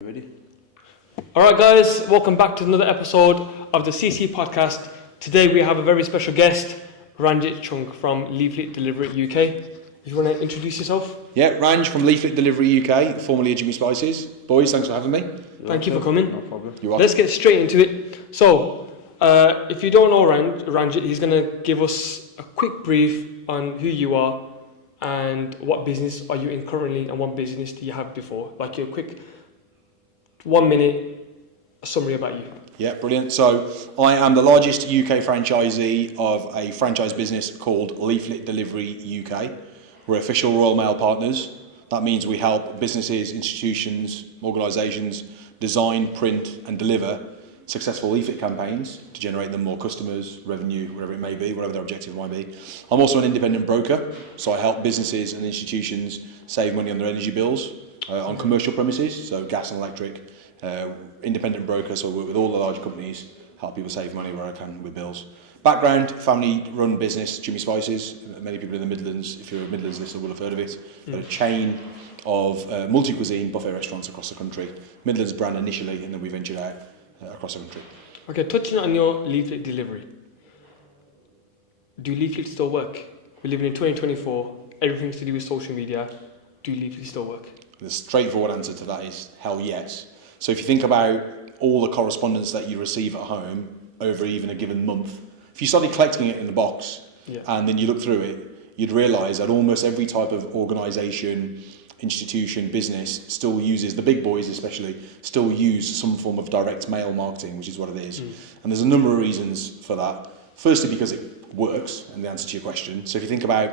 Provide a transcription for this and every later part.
Ready? Alright guys, welcome back to another episode of the CC podcast. Today we have a very special guest, Ranjit Choongh from Leaflet Delivery UK. If you want to introduce yourself? Yeah, Ranj from Leaflet Delivery UK, formerly of Jimmy Spices. Boys, thanks for having me. Thank you for coming. No problem. You're welcome. Let's get straight into it. So, if you don't know Ranjit, he's going to give us a quick brief on who you are and what business are you in currently and what business do you have before. Like a quick 1 minute summary about you. Yeah, brilliant. So I am the largest UK franchisee of a franchise business called Leaflet Delivery UK. We're official Royal Mail partners. That means we help businesses, institutions, organisations design, print and deliver successful leaflet campaigns to generate them more customers, revenue, whatever it may be, whatever their objective might be. I'm also an independent broker, so I help businesses and institutions save money on their energy bills on commercial premises, so gas and electric. Independent broker, so I work with all the large companies, help people save money where I can with bills. Background, family-run business, Jimmy Spices. Many people in the Midlands, if you're a Midlands listener, will have heard of it. But a chain of multi-cuisine buffet restaurants across the country. Midlands brand initially, and then we ventured out across the country. Okay, touching on your leaflet delivery. Do leaflets still work? We're living in 2024, everything's to do with social media. Do leaflets still work? The straightforward answer to that is hell yes. So if you think about all the correspondence that you receive at home over even a given month, if you started collecting it in a box and then you look through it, you'd realise that almost every type of organisation, institution, business still uses, the big boys especially, still use some form of direct mail marketing, which is what it is. And there's a number of reasons for that. Firstly, because it works, and the answer to your question. So if you think about,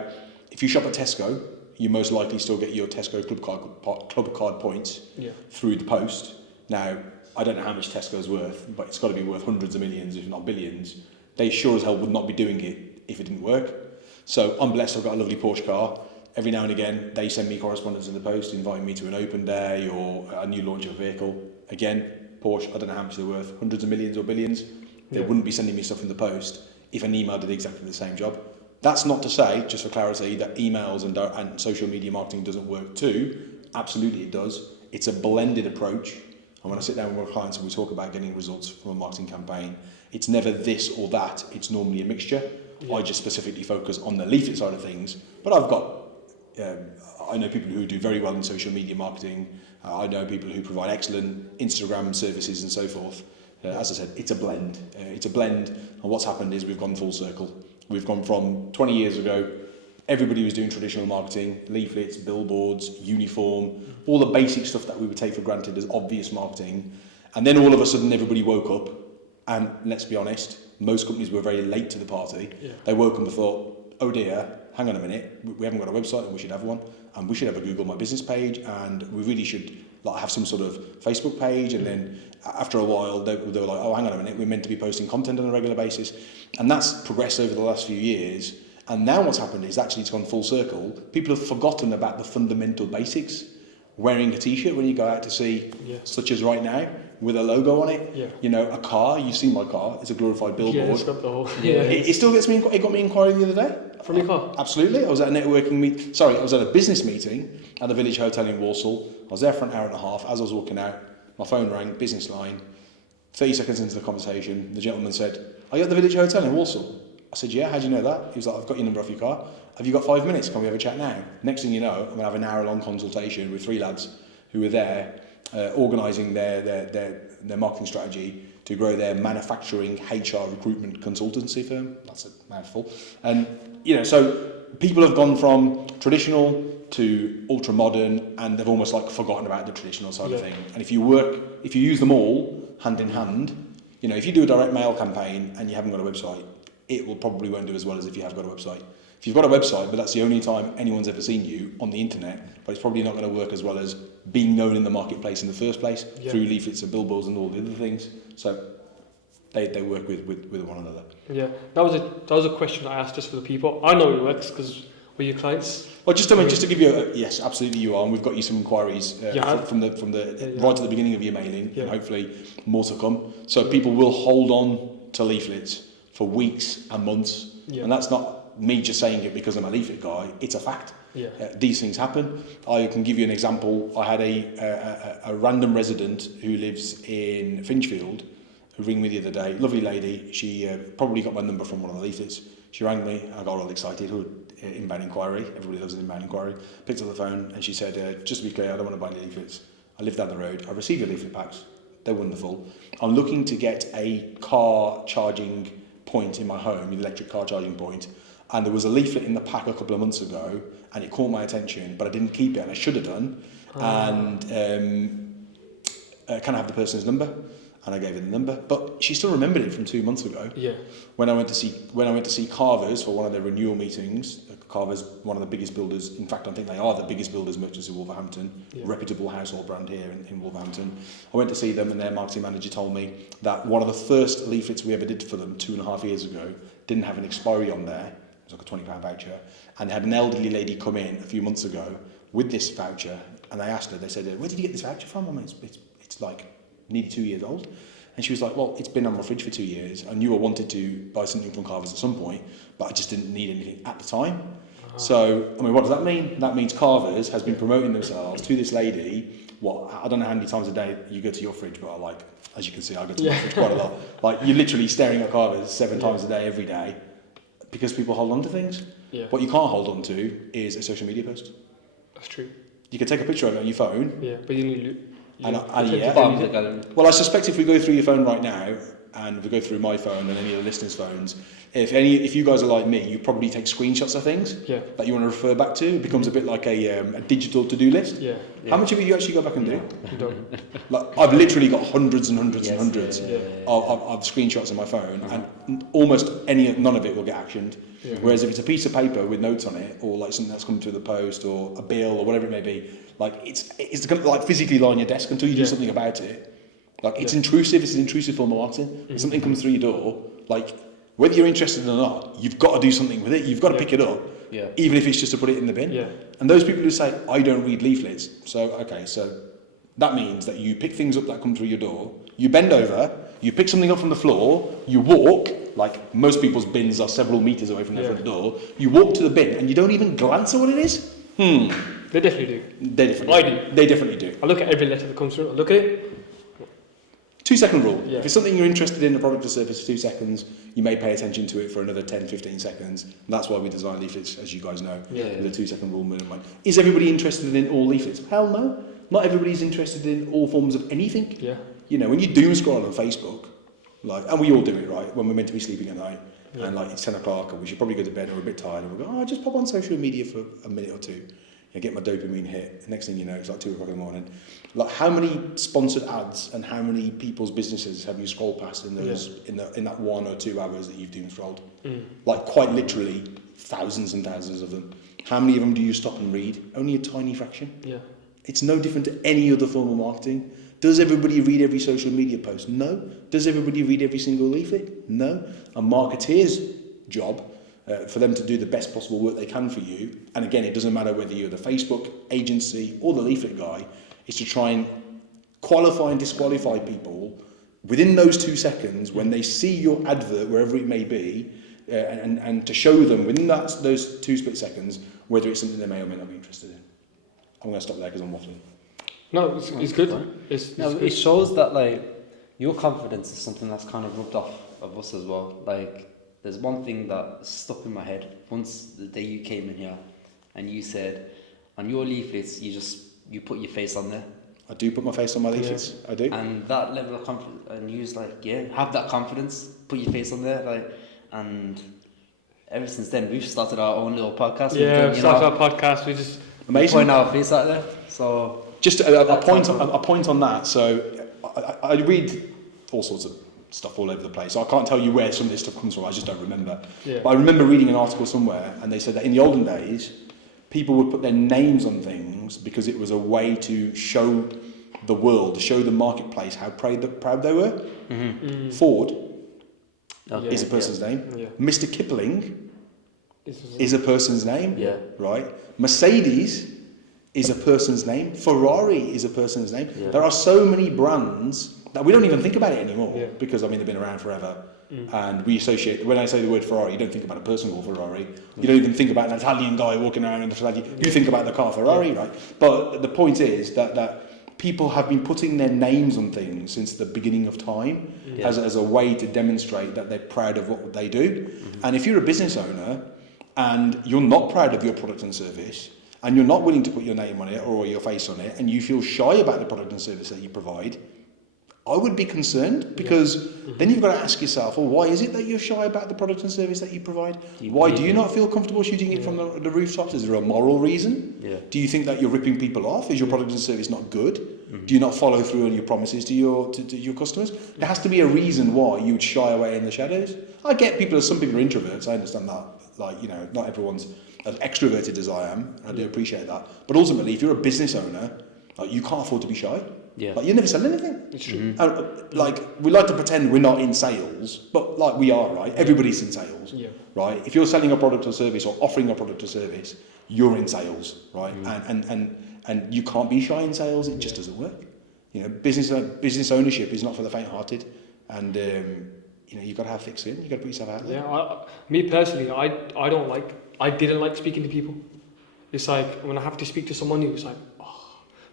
if you shop at Tesco, you most likely still get your Tesco club card points through the post. Now, I don't know how much Tesco's worth, but it's got to be worth hundreds of millions, if not billions. They sure as hell would not be doing it if it didn't work. So I'm blessed, I've got a lovely Porsche car. Every now and again, they send me correspondence in the post, inviting me to an open day or a new launch of a vehicle. Again, Porsche, I don't know how much they're worth, hundreds of millions or billions. They wouldn't be sending me stuff in the post if an email did exactly the same job. That's not to say, just for clarity, that emails and social media marketing doesn't work too. Absolutely it does. It's a blended approach. And when I sit down with my clients and we talk about getting results from a marketing campaign, it's never this or that, it's normally a mixture. I just specifically focus on the leaflet side of things, but I've got, I know people who do very well in social media marketing, I know people who provide excellent Instagram services and so forth. As I said, it's a blend. And what's happened is we've gone full circle. We've gone from 20 years ago, everybody was doing traditional marketing, leaflets, billboards, uniform, all the basic stuff that we would take for granted as obvious marketing. And then all of a sudden everybody woke up, and let's be honest, most companies were very late to the party. They woke up and thought, oh dear, hang on a minute, we haven't got a website and we should have one, and we should have a Google My Business page, and we really should have some sort of Facebook page. And then after a while they were like, oh hang on a minute, we're meant to be posting content on a regular basis. And that's progressed over the last few years. And now what's happened is actually it's gone full circle. People have forgotten about the fundamental basics. Wearing a t-shirt when you go out to sea, such as right now, with a logo on it. You know, a car, you've seen my car, it's a glorified billboard. Yeah, it's got the whole... It still gets me, it got me inquiring the other day. From your car? Absolutely. I was at a I was at a business meeting at the Village Hotel in Walsall. I was there for an hour and a half. As I was walking out, my phone rang, business line. 30 seconds into the conversation, the gentleman said, are you at the Village Hotel in Walsall? I said, yeah, how do you know that? He was like, I've got your number off your car. Have you got 5 minutes? Can we have a chat now? Next thing you know, I'm going to have an hour-long consultation with 3 lads who were there organising their marketing strategy to grow their manufacturing HR recruitment consultancy firm. That's a mouthful. And, you know, so people have gone from traditional to ultra-modern, and they've almost like forgotten about the traditional side of things. And if you use them all hand in hand, you know, if you do a direct mail campaign and you haven't got a website, it will probably won't do as well as if you have got a website. If you've got a website, but that's the only time anyone's ever seen you on the internet, but it's probably not going to work as well as being known in the marketplace in the first place through leaflets and billboards and all the other things. So they work with one another. Yeah, that was a question I asked just for the people. I know it works because we're your clients. Well, just to give you yes, absolutely you are, and we've got you some inquiries from the right at the beginning of your mailing, and hopefully more to come. So people will hold on to leaflets for weeks and months, and that's not me just saying it because I'm a leaflet guy. It's a fact. Yeah. These things happen. I can give you an example. I had a random resident who lives in Finchfield who rang me the other day. Lovely lady. She probably got my number from one of the leaflets. She rang me. I got all excited. Inbound inquiry. Everybody loves an inbound inquiry. Picked up the phone and she said, just to be clear, I don't want to buy any leaflets. I live down the road. I received your leaflet packs. They're wonderful. I'm looking to get a car charging point in my home, an electric car charging point. And there was a leaflet in the pack a couple of months ago and it caught my attention, but I didn't keep it and I should have done. And can I have the person's number? And I gave her the number, but she still remembered it from 2 months ago. Yeah. When I went to see Carver's for one of their renewal meetings. Carver's one of the biggest builders. In fact, I think they are the biggest builders merchants in Wolverhampton. Yeah. Reputable household brand here in Wolverhampton. I went to see them, and their marketing manager told me that one of the first leaflets we ever did for them 2.5 years ago didn't have an expiry on there. It was like a £20 voucher, and they had an elderly lady come in a few months ago with this voucher, and they asked her. They said, "Where did you get this voucher from?" I mean, it's like nearly 2 years old. And she was like, well, it's been on my fridge for 2 years. I knew I wanted to buy something from Carver's at some point, but I just didn't need anything at the time. So, I mean, what does that mean? That means Carver's has been promoting themselves to this lady. I don't know how many times a day you go to your fridge, but as you can see, I go to my fridge quite a lot. Like, you're literally staring at Carver's 7 times a day, every day, because people hold on to things. Yeah. What you can't hold on to is a social media post. That's true. You can take a picture of it on your phone. Yeah, but you need Well, I suspect if we go through your phone right now, and we go through my phone and any of the listeners' phones, if you guys are like me, you probably take screenshots of things that you want to refer back to. It becomes a bit like a digital to-do list. Yeah. How much of it you actually go back and do? Don't. Like, I've literally got hundreds and hundreds and hundreds of screenshots on my phone, and almost none of it will get actioned. Yeah. Whereas if it's a piece of paper with notes on it, or like something that's come through the post, or a bill, or whatever it may be, like it's going to like physically lie on your desk until you do something about it. Like, it's intrusive. It's an intrusive form of marketing. If something comes through your door, like, whether you're interested or not, you've got to do something with it. You've got to pick it up, even if it's just to put it in the bin. Yeah. And those people who say, I don't read leaflets. So that means that you pick things up that come through your door, you bend over, you pick something up from the floor, you walk, like most people's bins are several metres away from their front door, you walk to the bin and you don't even glance at what it is. They definitely do. I do. They definitely do. I look at every letter that comes through, I look at it. 2 second rule. Yeah. If it's something you're interested in, a product or service for 2 seconds, you may pay attention to it for another 10, 15 seconds. And that's why we design leaflets, as you guys know, with a 2 second rule minimum. Is everybody interested in all leaflets? Hell no. Not everybody's interested in all forms of anything. Yeah. You know, when you doom scroll on Facebook, and we all do it, right, when we're meant to be sleeping at night, and it's 10 o'clock and we should probably go to bed and we're a bit tired, and we'll go, just pop on social media for a minute or two. Get my dopamine hit. The next thing you know, it's like 2 o'clock in the morning. Like, how many sponsored ads and how many people's businesses have you scrolled past in those in that 1 or 2 hours that you've doom scrolled? Like, quite literally thousands and thousands of them. How many of them do you stop and read? Only a tiny fraction. Yeah. It's no different to any other form of marketing. Does everybody read every social media post? No. Does everybody read every single leaflet? No. A marketeer's job, for them to do the best possible work they can for you, and again, it doesn't matter whether you're the Facebook agency or the leaflet guy, is to try and qualify and disqualify people within those 2 seconds when they see your advert, wherever it may be, and to show them within those 2 split seconds whether it's something they may or may not be interested in. I'm going to stop there because I'm waffling. No, it's good. It's good. It shows that, like, your confidence is something that's kind of rubbed off of us as well. Like, there's one thing that stuck in my head once the day you came in here, and you said on your leaflets you put your face on there. I do put my face on my leaflets. I do. And that level of confidence, and you was like, have that confidence, put your face on there, like, and ever since then we've started our own little podcast. Yeah, started our podcast. We just amazing. Point our face out there. So just a point on that. So I read all sorts of stuff all over the place. So I can't tell you where some of this stuff comes from. I just don't remember. Yeah. But I remember reading an article somewhere, and they said that in the olden days, people would put their names on things because it was a way to show the world, to show the marketplace how proud they were. Mm-hmm. Ford is a person's name. Yeah. Mr. Kipling is a person's name. Yeah. Right. Mercedes is a person's name. Ferrari is a person's name. Yeah. There are so many brands that we don't even think about it anymore because, I mean, they've been around forever. And we associate, when I say the word Ferrari, you don't think about a person called Ferrari. You don't even think about an Italian guy walking around in a Ferrari. You think about the car Ferrari, right? But the point is that people have been putting their names on things since the beginning of time as a way to demonstrate that they're proud of what they do. And if you're a business owner and you're not proud of your product and service, and you're not willing to put your name on it or your face on it, and you feel shy about the product and service that you provide, I would be concerned, because then you've got to ask yourself, well, why is it that you're shy about the product and service that you provide? Why do you not feel comfortable shooting it from the rooftops? Is there a moral reason? Do you think that you're ripping people off? Is your product and service not good? Do you not follow through on your promises to your customers? There has to be a reason why you would shy away in the shadows. I get some people are introverts, I understand that. Like, you know, not everyone's as extroverted as I am. I do appreciate that. But ultimately, if you're a business owner, like, you can't afford to be shy. Like, you never sell anything. It's true. Like, we like to pretend we're not in sales, but like we are, right? Everybody's in sales, right? If you're selling a product or service or offering a product or service, you're in sales, right? And you can't be shy in sales. It just doesn't work. You know, business ownership is not for the faint-hearted, and you know, you've got to have thick skin. You've got to put yourself out there. Me personally, I didn't like speaking to people. It's like when I have to speak to someone new, it's like,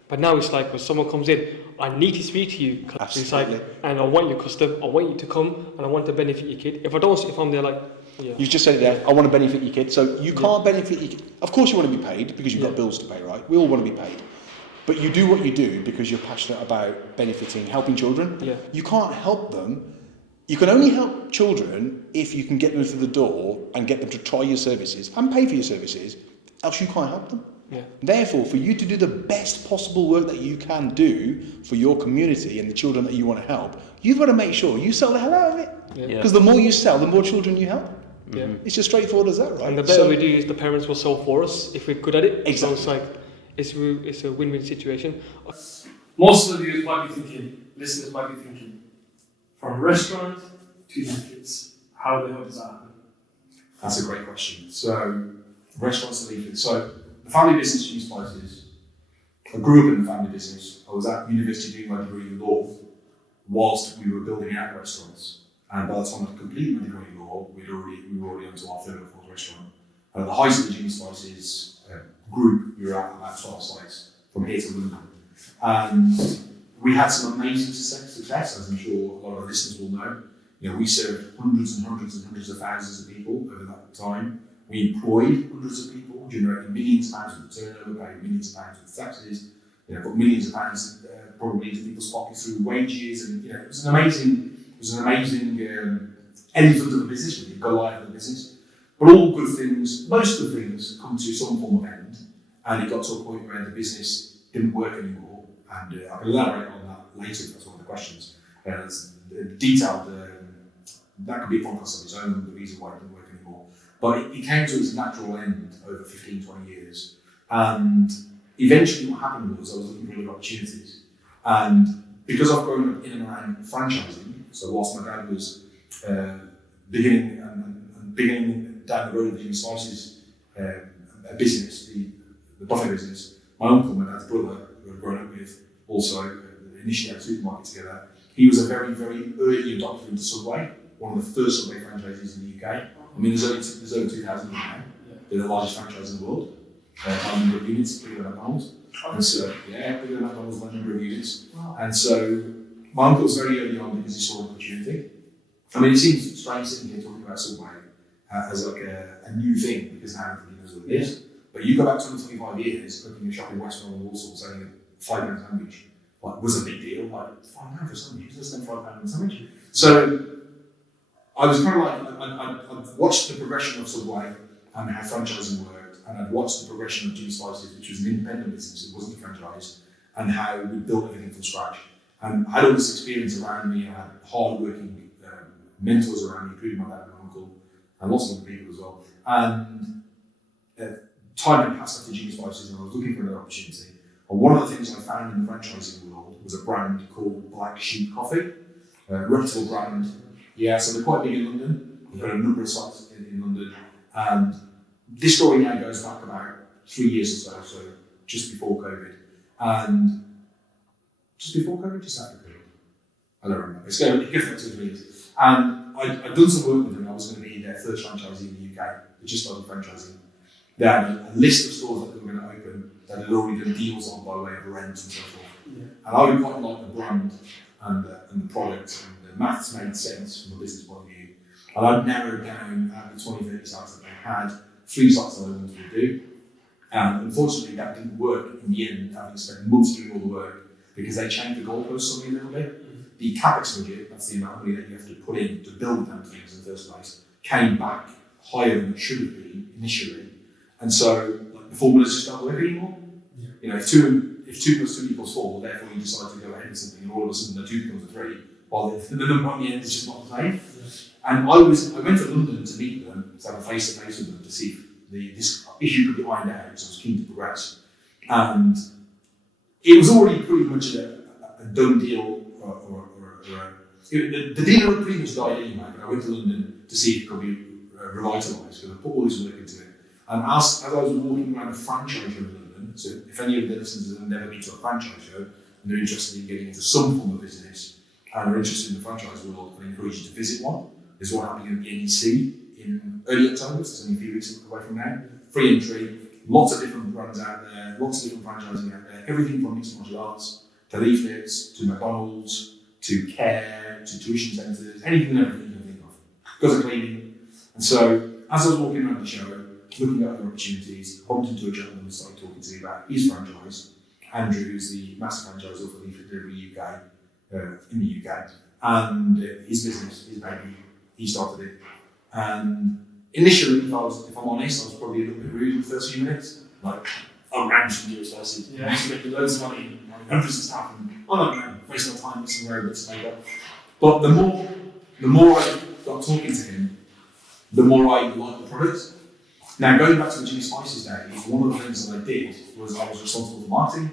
but now it's like when someone comes in, I need to speak to you. It's like, and I want your custom, I want you to come, and I want to benefit your kid. If I'm there like, You just said it there, I want to benefit your kid. So you can't benefit your kid. Of course you want to be paid because you've got bills to pay, right? We all want to be paid. But you do what you do because you're passionate about benefiting, helping children. You can't help them. You can only help children if you can get them through the door and get them to try your services and pay for your services, else you can't help them. Therefore, for you to do the best possible work that you can do for your community and the children that you want to help, you've got to make sure you sell the hell out of it. Because the more you sell, the more children you help. It's just straightforward as that, right? And the better we do is the parents will sell for us if we're good at it. Exactly. So it's like, it's a win-win situation. Most of the viewers might be thinking, listeners might be thinking, from restaurant to Leaflets, how the hell does that happen? That's a great question. So, restaurants to Leaflets. So, the family business Cheese Spices, I grew up in the family business. I was at university doing my degree in law whilst we were building out restaurants. And by the time I completed my degree in law, we were already onto our third or fourth restaurant. And at the height of the Cheese Spices group, we were at about 12 sites from here to London. And we had some amazing success, as I'm sure a lot of our listeners will know. You know, we served hundreds and hundreds and hundreds of thousands of people over that time. We employed hundreds of people, generated millions of pounds of turnover, paid millions of pounds of taxes, you know, put millions of pounds probably into people's pockets through wages, and you know, it was an amazing elephant of the business, really, Goliath of the business. But all good things, most good things, come to some form of end, and it got to a point where the business didn't work anymore. And I can elaborate on that later if that's one of the questions. It's detailed. That could be a podcast of its own, the reason why it didn't work anymore. But it came to its natural end over 15, 20 years. And eventually what happened was I was looking for other opportunities. And because I've grown up in and around franchising, so whilst my dad was beginning down the road of the Cheese Spices business, the buffet business, my uncle, my dad's brother, who I'd grown up with, also initially had a supermarket together, he was a very, very early adopter into Subway, one of the first Subway franchises in the UK. I mean, there's over 2,000 now. They're the largest franchise in the world. By number of units, bigger than McDonald's. And so, bigger than McDonald's by number of units. Wow. And so, my uncle was very early on because he saw an opportunity. I mean, it seems strange sitting here talking about Subway as like a new thing because now everybody knows what it is. But you go back 20, 25 years, opening a shop in West Midlands, Walsall, selling a £5 sandwich, was a big deal. Like, £5 for a sandwich, who's going to spend £5 on a sandwich? So, I was kind of like, I'd watched the progression of Subway and how franchising worked, and I'd watched the progression of Cheese Spices, which was an independent business, it wasn't a franchise, and how we built everything from scratch. And I had all this experience around me, I had hard-working mentors around me, including my dad and my uncle, and lots of other people as well. And time had passed after Cheese Spices, and I was looking for another opportunity. And one of the things I found in the franchising world was a brand called Black Sheep Coffee, a reputable brand. Yeah, so they're quite big in London. We've got a number of sites in London. And this story now goes back about 3 years or so just before COVID. And just before COVID, just after COVID? I don't remember. It goes back 2 or 3 years. And I'd done some work with them. I was going to be their first franchisee in the UK. They just started franchising. They had a list of stores that they were going to open that had already done deals on by way of rent and so forth. Yeah. And I would quite like the brand and the product, and the maths made sense from a business point of view. And I'd narrowed down out the 20, 30 sites that they had, 3 sites that I wanted to do. And unfortunately, that didn't work in the end, having spent months doing all the work, because they changed the goalposts on me a little bit. The capex budget, that's the amount of money that you have to put in to build the damn things in the first place, came back higher than it should have been initially. And so, like, the formulas just don't work anymore. Yeah. You know, if 2 plus 2 equals 4, therefore you decide to go ahead with something, and all of a sudden the 2 becomes a 3, while the number on the end is just not the same. Yeah. And I went to London to meet them, to have a face-to-face with them, to see if this issue could be ironed out, because I was keen to progress. And it was already pretty much a done deal, the deal had pretty much died anyway, but I went to London to see if it could be revitalised, because I put all this work into it. And as I was walking around a franchise show in London, so if any of the listeners have never been to a franchise show, and they're interested in getting into some form of business, and are interested in the franchise world, I encourage you to visit one. There's one happening at the NEC in early October, so it's only a few weeks away from now. Free entry, lots of different brands out there, lots of different franchising out there, everything from mixed martial arts, to Leaflets, to McDonald's, to care, to tuition centres, anything and everything you can think of. Because of cleaning. And so, as I was walking around the show, looking at other opportunities, bumped into a gentleman who started talking to me about his franchise, Andrew, who's the master franchisor for Leaflet Delivery UK, in the UK, and his business, his baby, he started it. And initially, if I'm honest, I was probably a little bit rude in the first few minutes. Like, I'm Ranjit from Jewish Versus. I used to make loads of money, hundreds of staff, and I'm not going to waste my time with some robots and like that. But the more I got talking to him, the more I liked the product. Now, going back to the Jimmy Spices days, one of the things that I did was I was responsible for marketing,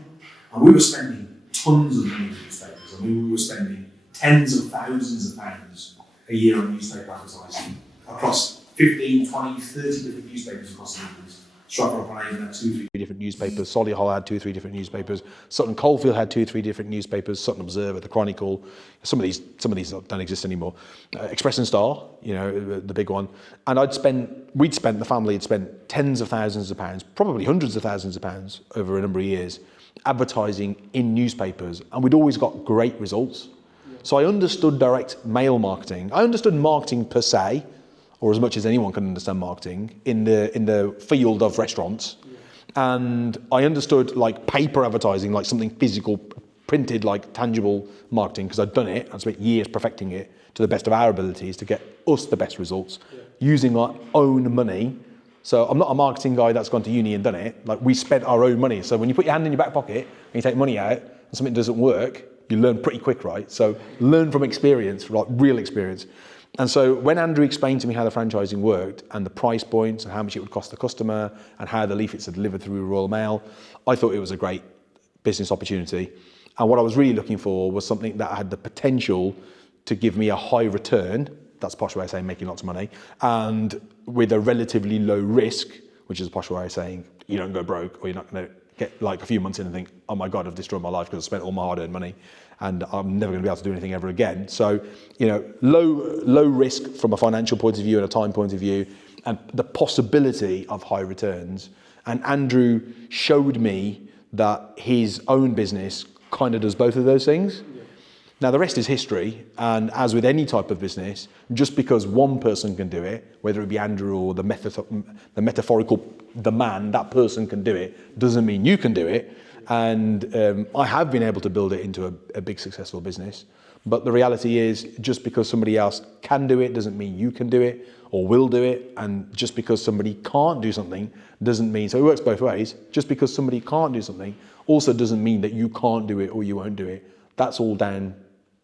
and we were spending tons of money on newspapers. I mean, we were spending tens of thousands of pounds a year on newspaper advertising across 15, 20, 30 different newspapers across the Midlands. Stratford-upon-Avon had 2, 3 different newspapers. Solihull had 2, 3 different newspapers. Sutton Coldfield had 2, 3 different newspapers. Sutton Observer, the Chronicle. Some of these don't exist anymore. Express and Star, you know, the big one. And the family had spent tens of thousands of pounds, probably hundreds of thousands of pounds over a number of years, advertising in newspapers, and we'd always got great results. Yeah. So I understood direct mail marketing. I understood marketing per se, or as much as anyone can understand marketing, in the field of restaurants. Yeah. And I understood like paper advertising, like something physical, printed, like tangible marketing, because I'd done it. I spent years perfecting it to the best of our abilities to get us the best results, using our own money. So I'm not a marketing guy that's gone to uni and done it. Like, we spent our own money. So when you put your hand in your back pocket and you take money out and something doesn't work, you learn pretty quick, right? So learn from experience, like real experience. And so when Andrew explained to me how the franchising worked and the price points and how much it would cost the customer and how the leaflets are delivered through Royal Mail, I thought it was a great business opportunity. And what I was really looking for was something that had the potential to give me a high return, that's a posh way of saying making lots of money, and with a relatively low risk, which is a posh way of saying you don't go broke, or you're not going to get like a few months in and think, oh my God, I've destroyed my life because I spent all my hard-earned money and I'm never going to be able to do anything ever again. So, you know, low risk from a financial point of view and a time point of view, and the possibility of high returns. And Andrew showed me that his own business kind of does both of those things. Yeah. Now, the rest is history, and as with any type of business, just because one person can do it, whether it be Andrew or the metaphorical, the man, that person can do it, doesn't mean you can do it. And I have been able to build it into a big successful business. But the reality is, just because somebody else can do it doesn't mean you can do it or will do it. And just because somebody can't do something doesn't mean, so it works both ways. Just because somebody can't do something also doesn't mean that you can't do it or you won't do it. That's all down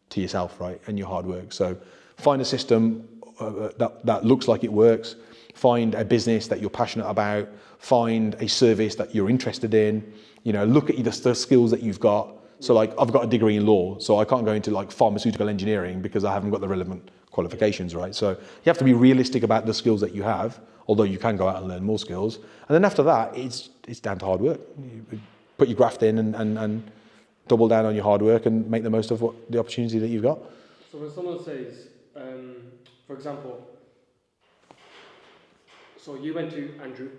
to yourself, right, and your hard work. So find a system that looks like it works. Find a business that you're passionate about. Find a service that you're interested in. You know, look at the skills that you've got. So like, I've got a degree in law, so I can't go into like pharmaceutical engineering because I haven't got the relevant qualifications, right? So you have to be realistic about the skills that you have, although you can go out and learn more skills. And then after that, it's down to hard work. You put your graft in and double down on your hard work and make the most of the opportunity that you've got. So when someone says, For example, so you went to Andrew.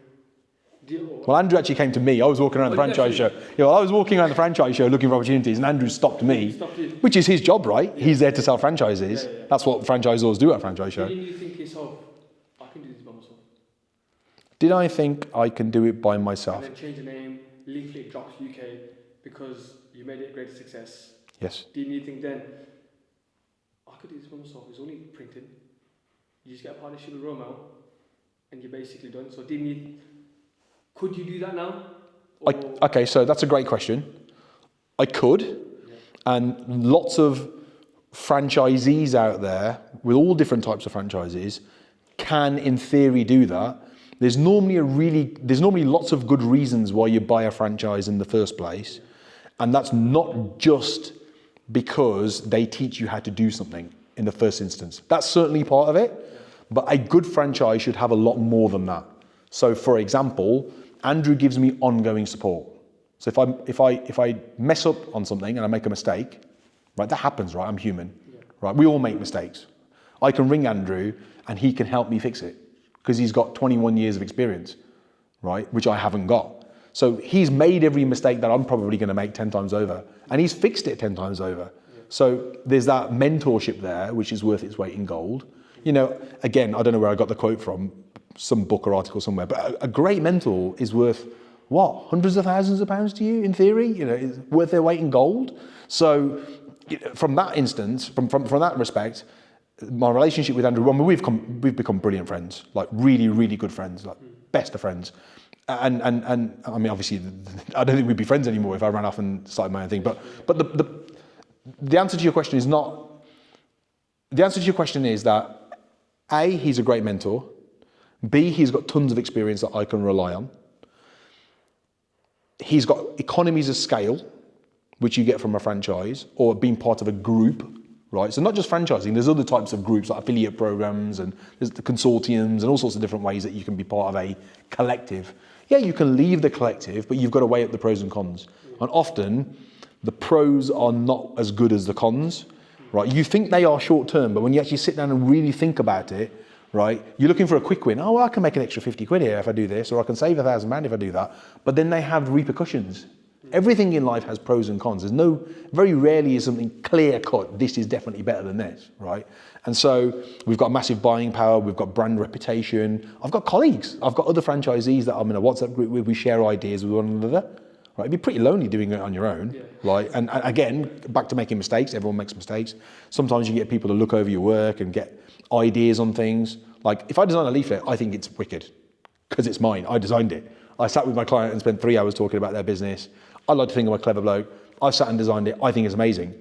Well, Andrew actually came to me. I was walking around the franchise show. Yeah, well, I was walking around the franchise show looking for opportunities, and Andrew stopped me, which is his job, right? Yeah. He's there to sell franchises. Yeah. That's what franchisors do at a franchise show. Didn't you think to yourself, I can do this by myself? Did I think I can do it by myself? And then change the name, Leaflet Drops UK, because you made it a great success. Yes. Didn't you think then, I could do this by myself? It's only printing. You just get a partnership with Romeo, and you're basically done. So didn't you? Could you do that now? Okay, so that's a great question. I could, and lots of franchisees out there with all different types of franchises can, in theory, do that. There's normally lots of good reasons why you buy a franchise in the first place, and that's not just because they teach you how to do something in the first instance. That's certainly part of it, but a good franchise should have a lot more than that. So, for example, Andrew gives me ongoing support. So if I mess up on something and I make a mistake, right, that happens, right? I'm human, right? We all make mistakes. I can ring Andrew and he can help me fix it because he's got 21 years of experience, right? Which I haven't got. So he's made every mistake that I'm probably going to make 10 times over, and he's fixed it 10 times over. So there's that mentorship there, which is worth its weight in gold. You know, again, I don't know where I got the quote from, some book or article somewhere, but a great mentor is worth, what, hundreds of thousands of pounds to you, in theory? You know, it's worth their weight in gold. So from that instance, from that respect, my relationship with Andrew, we've become brilliant friends, like really, really good friends, like best of friends. And I mean, obviously, I don't think we'd be friends anymore if I ran off and started my own thing. But the answer to your question is not, the answer to your question is that A, he's a great mentor. B, he's got tons of experience that I can rely on. He's got economies of scale, which you get from a franchise or being part of a group, right? So not just franchising, there's other types of groups like affiliate programs and there's the consortiums and all sorts of different ways that you can be part of a collective. Yeah, you can leave the collective, but you've got to weigh up the pros and cons. And often the pros are not as good as the cons, right? You think they are short term, but when you actually sit down and really think about it, right? You're looking for a quick win. Oh, well, I can make an extra 50 quid here if I do this, or I can save £1,000 if I do that. But then they have repercussions. Everything in life has pros and cons. Very rarely is something clear cut. This is definitely better than this, right? And so we've got massive buying power. We've got brand reputation. I've got colleagues. I've got other franchisees that I'm in a WhatsApp group with. We share ideas with one another. Right? It'd be pretty lonely doing it on your own, right? And again, back to making mistakes. Everyone makes mistakes. Sometimes you get people to look over your work and get ideas on things. Like if I design a leaflet, I think it's wicked because it's mine. I designed it. I sat with my client and spent 3 hours talking about their business. I like to think I'm a clever bloke. I sat and designed it. I think it's amazing.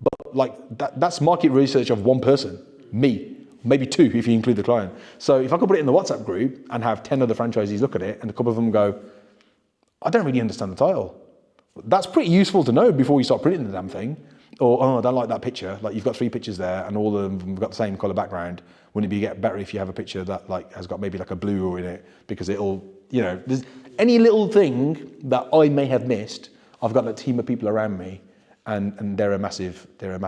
But like that's market research of one person, me, maybe two if you include the client. So if I could put it in the WhatsApp group and have 10 other franchisees look at it and a couple of them go, I don't really understand the title. That's pretty useful to know before you start printing the damn thing. Or, oh, I don't like that picture. Like you've got 3 pictures there and all of them have got the same colour background. Wouldn't it be better if you have a picture that like has got maybe like a blue in it because it'll, you know, there's any little thing that I may have missed. I've got a team of people around me, and they're a massive part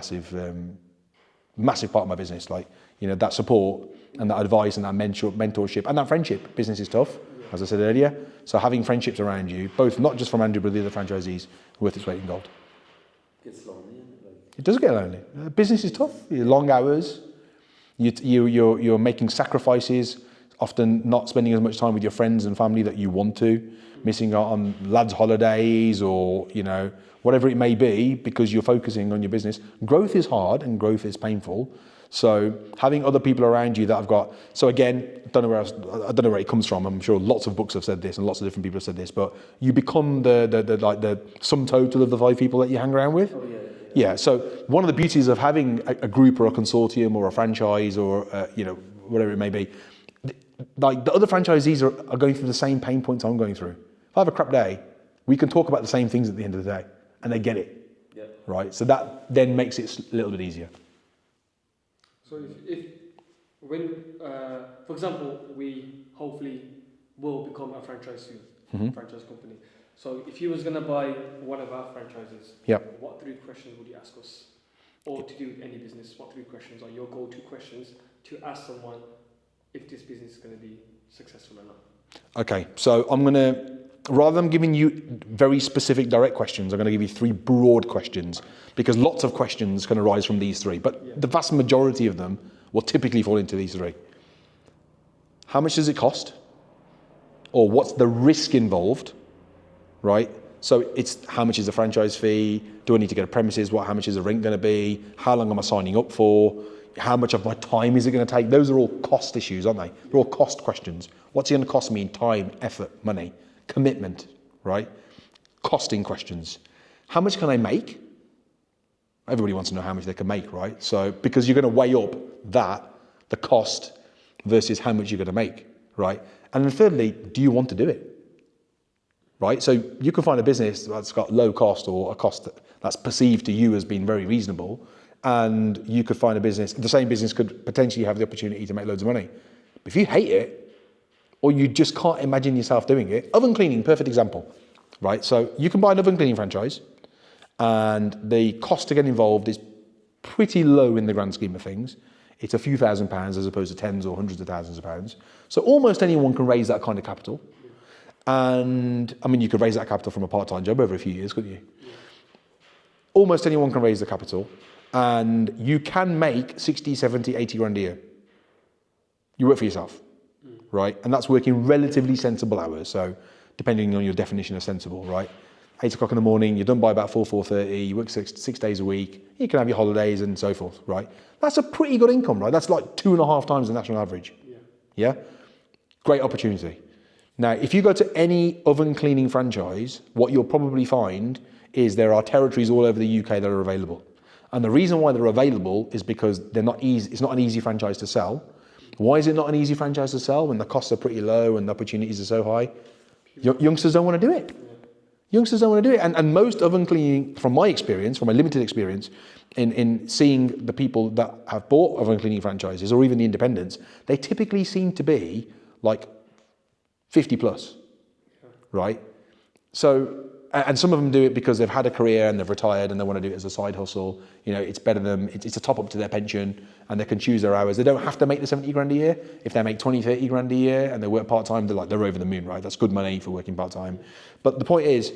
of my business. Like, you know, that support and that advice and that mentorship and that friendship. Business is tough, as I said earlier. So having friendships around you, both not just from Andrew but the other franchisees, worth its weight in gold. Gets lonely, it does get lonely. Business is tough. Long hours. You're making sacrifices. Often not spending as much time with your friends and family that you want to, missing out on lads' holidays or, you know, whatever it may be because you're focusing on your business. Growth is hard and growth is painful. So having other people around you that have got, so again, I don't know where it comes from. I'm sure lots of books have said this and lots of different people have said this, but you become the sum total of the 5 people that you hang around with. Oh, yeah. Yeah, so one of the beauties of having a group or a consortium or a franchise or, you know, whatever it may be, like the other franchisees are going through the same pain points I'm going through. If I have a crap day, we can talk about the same things at the end of the day and they get it, right? So that then makes it a little bit easier. So when, for example, we hopefully will become a franchise soon, franchise company. So if you was going to buy one of our franchises, what 3 questions would you ask us? Or to do any business, what 3 questions are your go-to questions to ask someone if this business is going to be successful or not? Okay, so I'm going to, rather than giving you very specific direct questions, I'm going to give you 3 broad questions, because lots of questions can arise from these 3, but the vast majority of them will typically fall into these 3. How much does it cost? Or what's the risk involved, right? So it's how much is the franchise fee? Do I need to get a premises? How much is the rent going to be? How long am I signing up for? How much of my time is it going to take? Those are all cost issues, aren't they? They're all cost questions. What's it going to cost me in time, effort, money, commitment, right? Costing questions. How much can I make? Everybody wants to know how much they can make, right? So, because you're going to weigh up the cost versus how much you're going to make, right? And then thirdly, do you want to do it? Right? So you can find a business that's got low cost, or a cost that's perceived to you as being very reasonable, and you could find a business, the same business could potentially have the opportunity to make loads of money. But if you hate it, or you just can't imagine yourself doing it, oven cleaning, perfect example, right? So you can buy an oven cleaning franchise, and the cost to get involved is pretty low in the grand scheme of things. It's a few £1,000s as opposed to tens or hundreds of thousands of pounds. So almost anyone can raise that kind of capital. And I mean, you could raise that capital from a part-time job over a few years, couldn't you? Almost anyone can raise the capital, and you can make 60, 70, 80 grand a year. You work for yourself, right? And that's working relatively sensible hours. So depending on your definition of sensible, right? 8 o'clock in the morning, you're done by about 4:30, you work six days a week, you can have your holidays and so forth, right? That's a pretty good income, right? That's like 2.5 times the national average. Yeah? Great opportunity. Now, if you go to any oven cleaning franchise, what you'll probably find is there are territories all over the UK that are available. And the reason why they're available is because they're not easy. It's not an easy franchise to sell. Why is it not an easy franchise to sell when the costs are pretty low and the opportunities are so high? Youngsters don't want to do it. Youngsters don't want to do it. And most oven cleaning, from my experience, from my limited experience, in seeing the people that have bought oven cleaning franchises, or even the independents, they typically seem to be like 50 plus, right? So, and some of them do it because they've had a career and they've retired and they want to do it as a side hustle. You know, it's better than, it's a top up to their pension, and they can choose their hours. They don't have to make the 70 grand a year. If they make 20, 30 grand a year and they work part-time, they're over the moon, right? That's good money for working part-time. But the point is,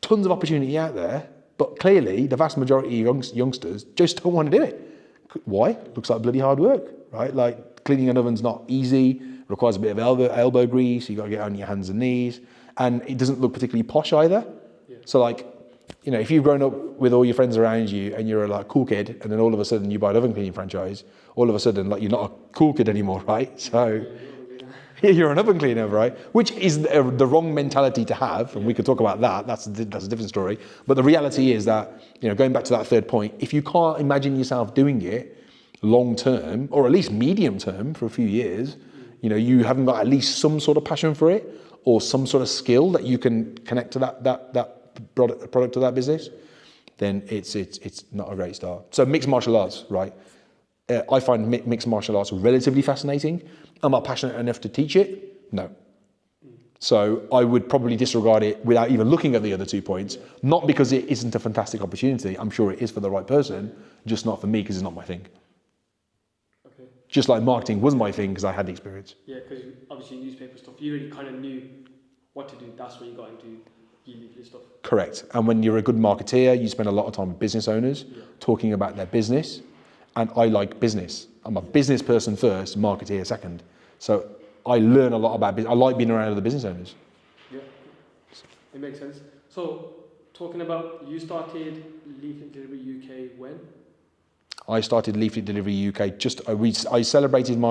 tons of opportunity out there, but clearly the vast majority of youngsters just don't want to do it. Why? Looks like bloody hard work, right? Like cleaning an oven's not easy, requires a bit of elbow grease, you got to get on your hands and knees, and it doesn't look particularly posh either. So like, you know, if you've grown up with all your friends around you and you're a like cool kid, and then all of a sudden you buy an oven cleaning franchise, all of a sudden like you're not a cool kid anymore, right? So you're an oven cleaner, right? Which is the wrong mentality to have, and we could talk about that. That's a different story. But the reality is that, you know, going back to that third point, if you can't imagine yourself doing it long term, or at least medium term for a few years, you know, you haven't got at least some sort of passion for it, or some sort of skill that you can connect to that product of that business, then it's not a great start. So mixed martial arts, right? I find mixed martial arts relatively fascinating. Am I passionate enough to teach it? No. So I would probably disregard it without even looking at the other 2 points, not because it isn't a fantastic opportunity. I'm sure it is for the right person, just not for me because it's not my thing. Okay. Just like marketing was my thing because I had the experience. Yeah, because obviously newspaper stuff, you already kind of knew what to do. That's where you got into leaflet stuff. Correct. And when you're a good marketeer, you spend a lot of time with business owners talking about their business. And I like business. I'm a business person first, marketeer second. So I learn a lot about business. I like being around other business owners. Yeah, it makes sense. So talking about, you started Leaflet Delivery UK when? I started Leaflet Delivery UK I celebrated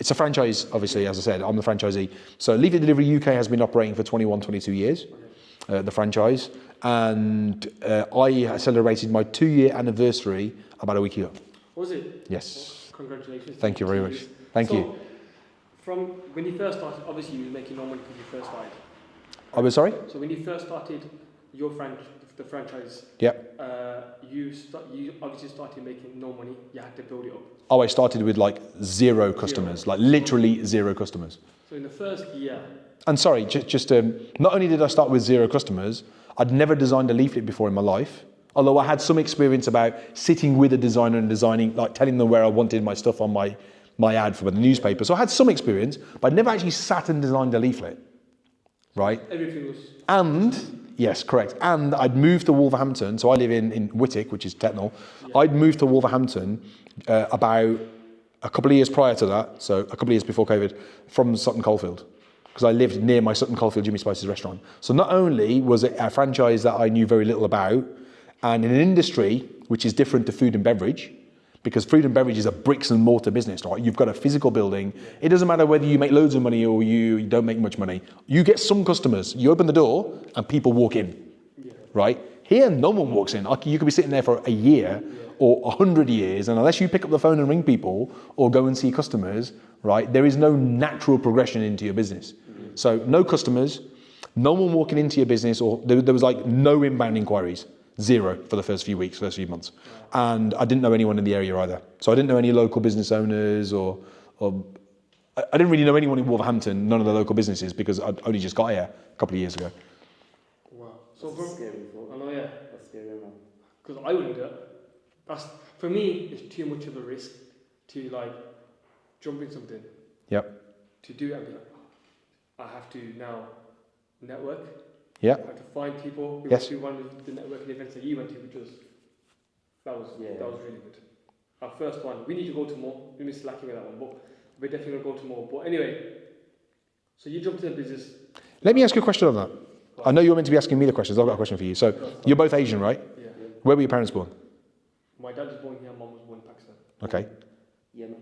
it's a franchise, obviously, as I said, I'm the franchisee. So Leaflet Delivery UK has been operating for 21, 22 years, the franchise. And I celebrated my 2-year anniversary about a week ago. Was it? Yes. Well, congratulations. Thank you very much. Thank you. From when you first started, obviously you were making no money because you first started. I was sorry? So when you first started the franchise, yep. You obviously started making no money. You had to build it up. Oh, I started with like 0 customers, like literally 0 customers. So in the first year. And sorry, just not only did I start with 0 customers, I'd never designed a leaflet before in my life. Although I had some experience about sitting with a designer and designing, like telling them where I wanted my stuff on my ad for the newspaper. So I had some experience, but I never actually sat and designed a leaflet, right? Everything was. And, yes, correct. And I'd moved to Wolverhampton, so I live in Whittick, which is Tetnall. Yeah. I'd moved to Wolverhampton about a couple of years prior to that, so a couple of years before COVID, from Sutton Coldfield, because I lived near my Sutton Coldfield Jimmy Spice's restaurant. So not only was it a franchise that I knew very little about, and in an industry which is different to food and beverage, because food and beverage is a bricks and mortar business, right? You've got a physical building. It doesn't matter whether you make loads of money or you don't make much money. You get some customers. You open the door and people walk in, right? Here, no one walks in. You could be sitting there for a year or 100 years, and unless you pick up the phone and ring people or go and see customers, right, there is no natural progression into your business. So no customers, no one walking into your business, or there was like no inbound inquiries. Zero for the first few weeks, first few months. And I didn't know anyone in the area either. So I didn't know any local business owners or I didn't really know anyone in Wolverhampton, none of the local businesses, because I'd only just got here a couple of years ago. Wow. So That's a scary thought. I know, yeah. That's scary, man. Because I wouldn't do it. For me, it's too much of a risk to like jump in something. Yep. To do it and be like, I have to now network. Yeah. I had to find people who Yes. went to one of the networking events that you went to, which was that was really good. Our first one, we need to go to more. We missed slacking with that one, but we're definitely gonna go to more. But anyway, so you jumped in the business. Let me ask you a question on that. I know you're meant to be asking me the questions. I've got a question for you. So you're both Asian, right? Yeah. Where were your parents born? My dad was born here, mum was born in Pakistan. Okay. Yemen.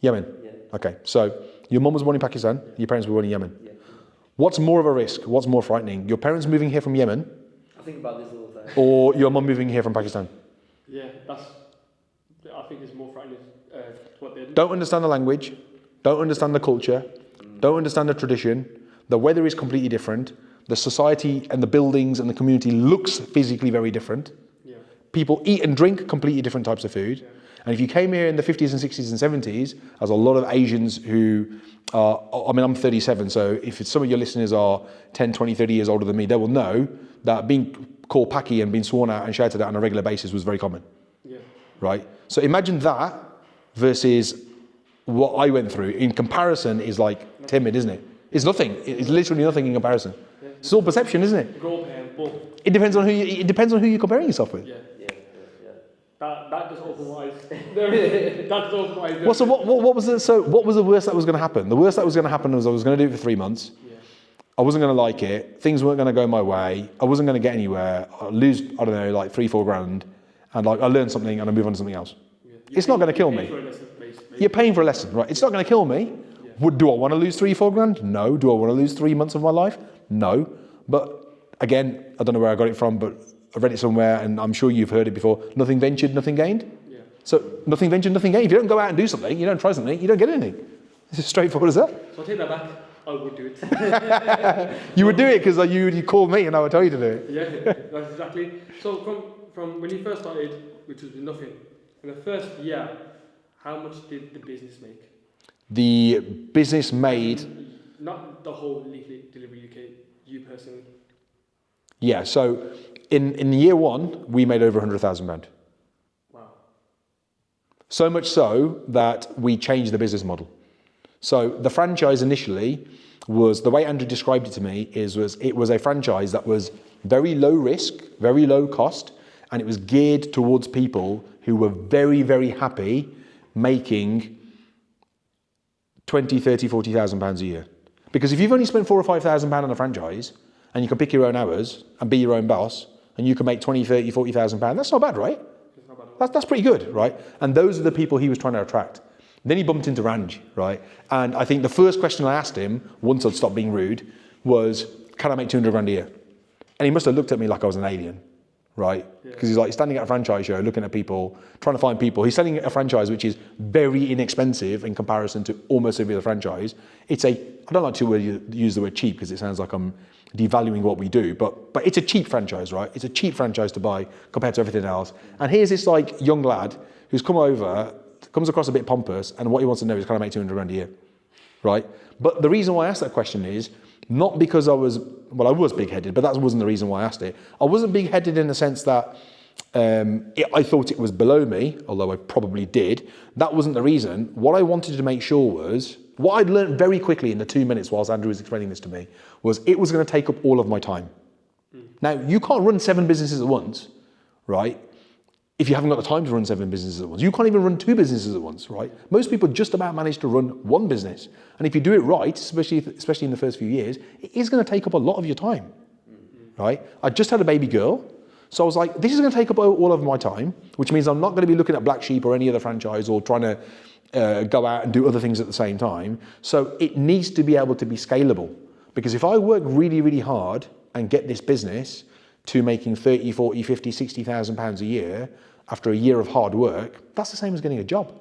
Yemen. Yeah. Okay. So your mum was born in Pakistan. Your parents were born in Yemen. Yeah. What's more of a risk? What's more frightening? Your parents moving here from Yemen, I think about this all the time. or your mum moving here from Pakistan? Yeah, I think it's more frightening what they do. Don't understand the language, don't understand the culture, don't understand the tradition. The weather is completely different. The society and the buildings and the community looks physically very different. Yeah. People eat and drink completely different types of food. Yeah. And if you came here in the 50s and 60s and 70s, as a lot of Asians who are, I mean, I'm 37, so if some of your listeners are 10, 20, 30 years older than me, they will know that being called Paki and being sworn at and shouted at on a regular basis was very common. Yeah. Right? So imagine that versus what I went through. In comparison is like timid, isn't it? It's nothing. It's literally nothing in comparison. Yeah. It's all perception, isn't it? Grow up here, boom. It depends on who you're comparing yourself with. Yeah. Yeah. That just opened my eyes. That just opened my eyes. Well, so what was the worst that was going to happen? The worst that was going to happen was I was going to do it for 3 months. Yeah. I wasn't going to like it. Things weren't going to go my way. I wasn't going to get anywhere. I'd lose, I don't know, like 3-4 grand. And like I learned something and I move on to something else. Yeah. It's not going to kill me. You're paying for a lesson, right? It's not going to kill me. Yeah. Do I want to lose 3-4 grand? No. Do I want to lose 3 months of my life? No. But again, I don't know where I got it from, but I read it somewhere and I'm sure you've heard it before. Nothing ventured, nothing gained. Yeah. So nothing ventured, nothing gained. If you don't go out and do something, you don't try something, you don't get anything. It's as straightforward as that. So I take that back. I would do it. You would do it because you called me and I would tell you to do it. Yeah, that's exactly. So from when you first started, which was nothing, in the first year, how much did the business make? The business made, Not the whole Leaflet Delivery UK, you personally. yeah, so in year one, we made over £100,000. Wow. So much so that we changed the business model. So the franchise initially was, the way Andrew described it to me, it was a franchise that was very low risk, very low cost, and it was geared towards people who were very, very happy making 20, 30, 40,000 pounds a year. Because if you've only spent 4,000 or 5,000 pounds on a franchise and you can pick your own hours and be your own boss and you can make 20, 30, 40,000 pounds, that's not bad, right? It's not bad at all. That's pretty good, right? And those are the people he was trying to attract. Then he bumped into Ranj, right? And I think the first question I asked him, once I'd stopped being rude, was, can I make 200 grand a year? And he must have looked at me like I was an alien, right? Because he's like standing at a franchise show, looking at people, trying to find people. He's selling a franchise which is very inexpensive in comparison to almost every other franchise. I don't like to use the word cheap because it sounds like I'm devaluing what we do, but it's a cheap franchise, right? It's a cheap franchise to buy compared to everything else. And here's this like young lad who's come over, comes across a bit pompous, and what he wants to know is, can I make 200 grand a year, right? But the reason why I asked that question is not because I was big-headed, but that wasn't the reason why I asked it. I wasn't big-headed in the sense that I thought it was below me, although I probably did. That wasn't the reason. What I wanted to make sure was, what I'd learned very quickly in the 2 minutes whilst Andrew was explaining this to me, was it was going to take up all of my time. Now, you can't run 7 businesses at once, right? If you haven't got the time to run 7 businesses at once. You can't even run 2 businesses at once, right? Most people just about manage to run 1 business. And if you do it right, especially in the first few years, it is going to take up a lot of your time, right? I just had a baby girl. So I was like, this is going to take up all of my time, which means I'm not going to be looking at Black Sheep or any other franchise or trying to go out and do other things at the same time. So it needs to be able to be scalable. Because if I work really, really hard and get this business to making 30, 40, 50, 60,000 pounds a year after a year of hard work, that's the same as getting a job.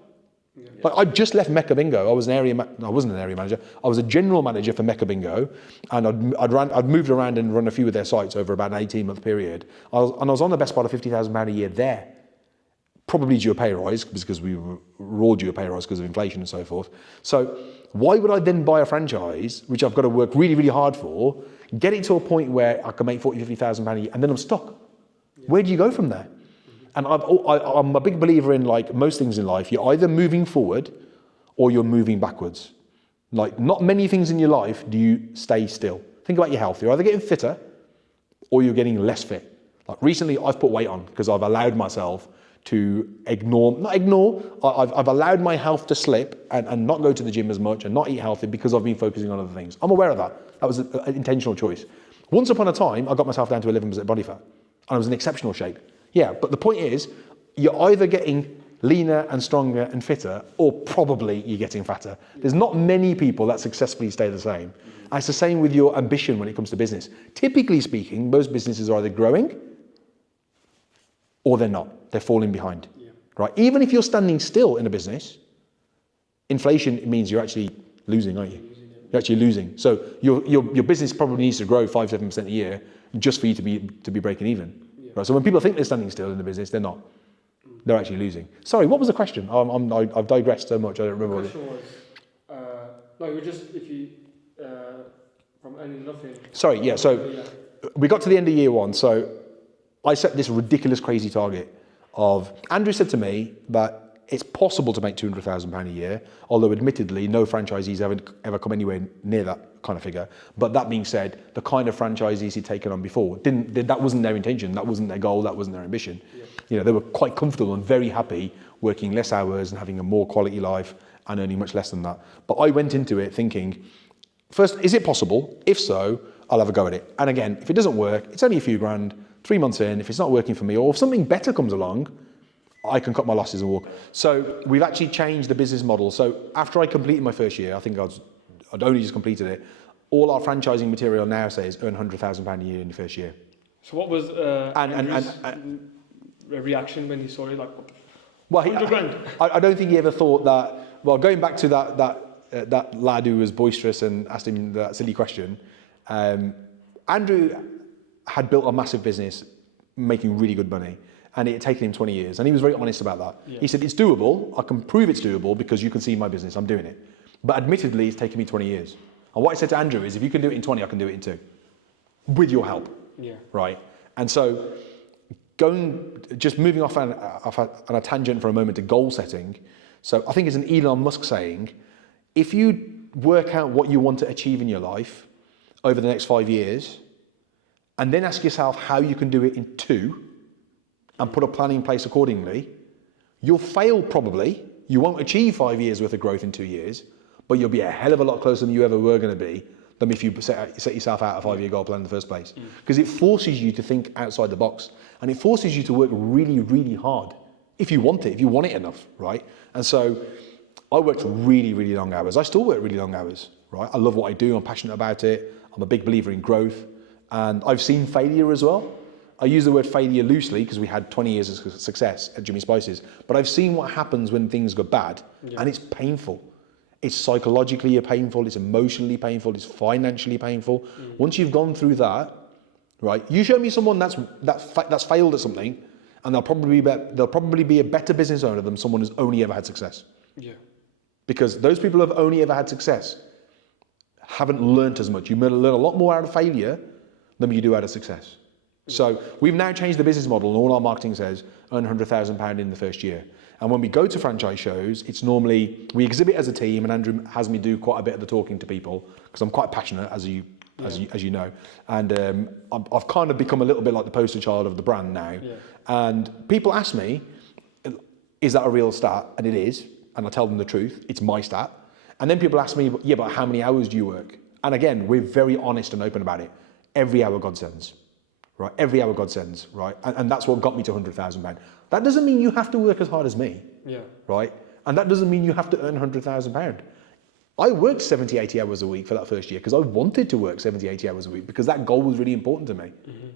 Yeah. Like I just left Mecca Bingo. I wasn't an area manager. I was a general manager for Mecca Bingo, and I'd moved around and run a few of their sites over about an 18-month period. I was on the best part of £50,000 a year there, probably due a pay rise because we were all due a pay rise because of inflation and so forth. So why would I then buy a franchise, which I've got to work really, really hard for, get it to a point where I can make £40,000, £50,000 a year, and then I'm stuck? Yeah. Where do you go from there? And I'm a big believer in, like most things in life, you're either moving forward or you're moving backwards. Like not many things in your life do you stay still. Think about your health. You're either getting fitter or you're getting less fit. Like recently I've put weight on because I've allowed myself to I've allowed my health to slip and not go to the gym as much and not eat healthy because I've been focusing on other things. I'm aware of that. That was an intentional choice. Once upon a time, I got myself down to 11% body fat and I was in exceptional shape. Yeah, but the point is, you're either getting leaner and stronger and fitter, or probably you're getting fatter. There's not many people that successfully stay the same. And it's the same with your ambition when it comes to business. Typically speaking, most businesses are either growing or they're not. They're falling behind, right? Even if you're standing still in a business, inflation means you're actually losing, aren't you? You're actually losing. So your business probably needs to grow 5-7% a year just for you to be breaking even. Right, so when people think they're standing still in the business, they're not. They're actually losing. Sorry, what was the question? I've digressed so much, I don't remember. The question was, no, it was just if you, from earning nothing. Sorry, yeah, so we got to the end of year 1, so I set this ridiculous, crazy target of, Andrew said to me that it's possible to make £200,000 a year, although admittedly no franchisees ever come anywhere near that kind of figure. But that being said, the kind of franchisees he'd taken on before, that wasn't their intention, that wasn't their goal, that wasn't their ambition. Yeah. You know, they were quite comfortable and very happy working less hours and having a more quality life and earning much less than that. But I went into it thinking, first, is it possible? If so, I'll have a go at it. And again, if it doesn't work, it's only a few grand, 3 months in, if it's not working for me, or if something better comes along, I can cut my losses and walk. So we've actually changed the business model. So after I completed my first year, I think I'd only just completed it, all our franchising material now says earn £100,000 a year in the first year. So what was Andrew's reaction when he saw it? Like, well, 100 grand? I don't think he ever thought that. Well, going back to that lad who was boisterous and asked him that silly question, Andrew had built a massive business, making really good money. And it had taken him 20 years. And he was very honest about that. Yeah. He said, it's doable. I can prove it's doable because you can see my business. I'm doing it. But admittedly, it's taken me 20 years. And what I said to Andrew is, if you can do it in 20, I can do it in 2. With your help. Yeah. Right? And so, just moving off on a tangent for a moment to goal setting. So I think it's an Elon Musk saying, if you work out what you want to achieve in your life over the next 5 years, and then ask yourself how you can do it in 2, and put a plan in place accordingly, you'll fail probably. You won't achieve 5 years worth of growth in 2 years, but you'll be a hell of a lot closer than you ever were going to be than if you set yourself out a 5-year goal plan in the first place. Because it forces you to think outside the box, and it forces you to work really, really hard if you want it enough, right? And so I worked really, really long hours. I still work really long hours, right? I love what I do. I'm passionate about it. I'm a big believer in growth, and I've seen failure as well. I use the word failure loosely because we had 20 years of success at Jimmy Spice's, but I've seen what happens when things go bad, and it's painful. It's psychologically painful, it's emotionally painful, it's financially painful. Once you've gone through that, right, you show me someone that's failed at something, and they'll probably be a better business owner than someone who's only ever had success. Yeah. Because those people who have only ever had success haven't learnt as much. You learn a lot more out of failure than you do out of success. So we've now changed the business model, and all our marketing says earn £100,000 in the first year. And when we go to franchise shows, it's normally, we exhibit as a team, and Andrew has me do quite a bit of the talking to people, because I'm quite passionate, as you know. And I've kind of become a little bit like the poster child of the brand now. Yeah. And people ask me, is that a real stat? And it is. And I tell them the truth. It's my stat. And then people ask me, yeah, but how many hours do you work? And again, we're very honest and open about it. Every hour God sends. Right? Every hour God sends. Right? And that's what got me to £100,000. That doesn't mean you have to work as hard as me. Yeah. Right? And that doesn't mean you have to earn £100,000. I worked 70, 80 hours a week for that first year because I wanted to work 70, 80 hours a week because that goal was really important to me. Mm-hmm.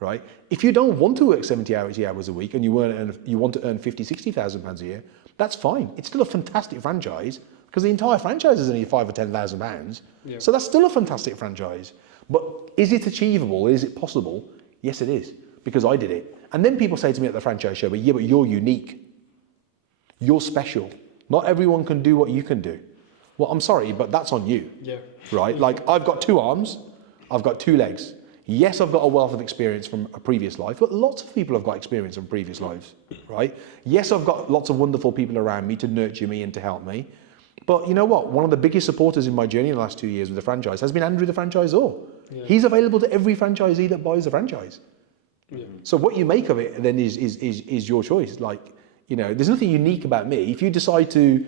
Right? If you don't want to work 70, 80 hours a week and you want to earn 50, 60,000 pounds a year, that's fine. It's still a fantastic franchise because the entire franchise is only £5,000 or £10,000. Yeah. So that's still a fantastic franchise. But is it achievable? Is it possible? Yes, it is, because I did it. And then people say to me at the franchise show, but yeah, but you're unique. You're special. Not everyone can do what you can do. Well, I'm sorry, but that's on you. Yeah. Right? Like, I've got 2 arms, I've got 2 legs. Yes, I've got a wealth of experience from a previous life, but lots of people have got experience from previous lives, right? Yes, I've got lots of wonderful people around me to nurture me and to help me. But you know what? One of the biggest supporters in my journey in the last 2 years with the franchise has been Andrew, the franchisor. Yeah. He's available to every franchisee that buys a franchise. Yeah. So what you make of it then is your choice. Like, you know, there's nothing unique about me. If you decide to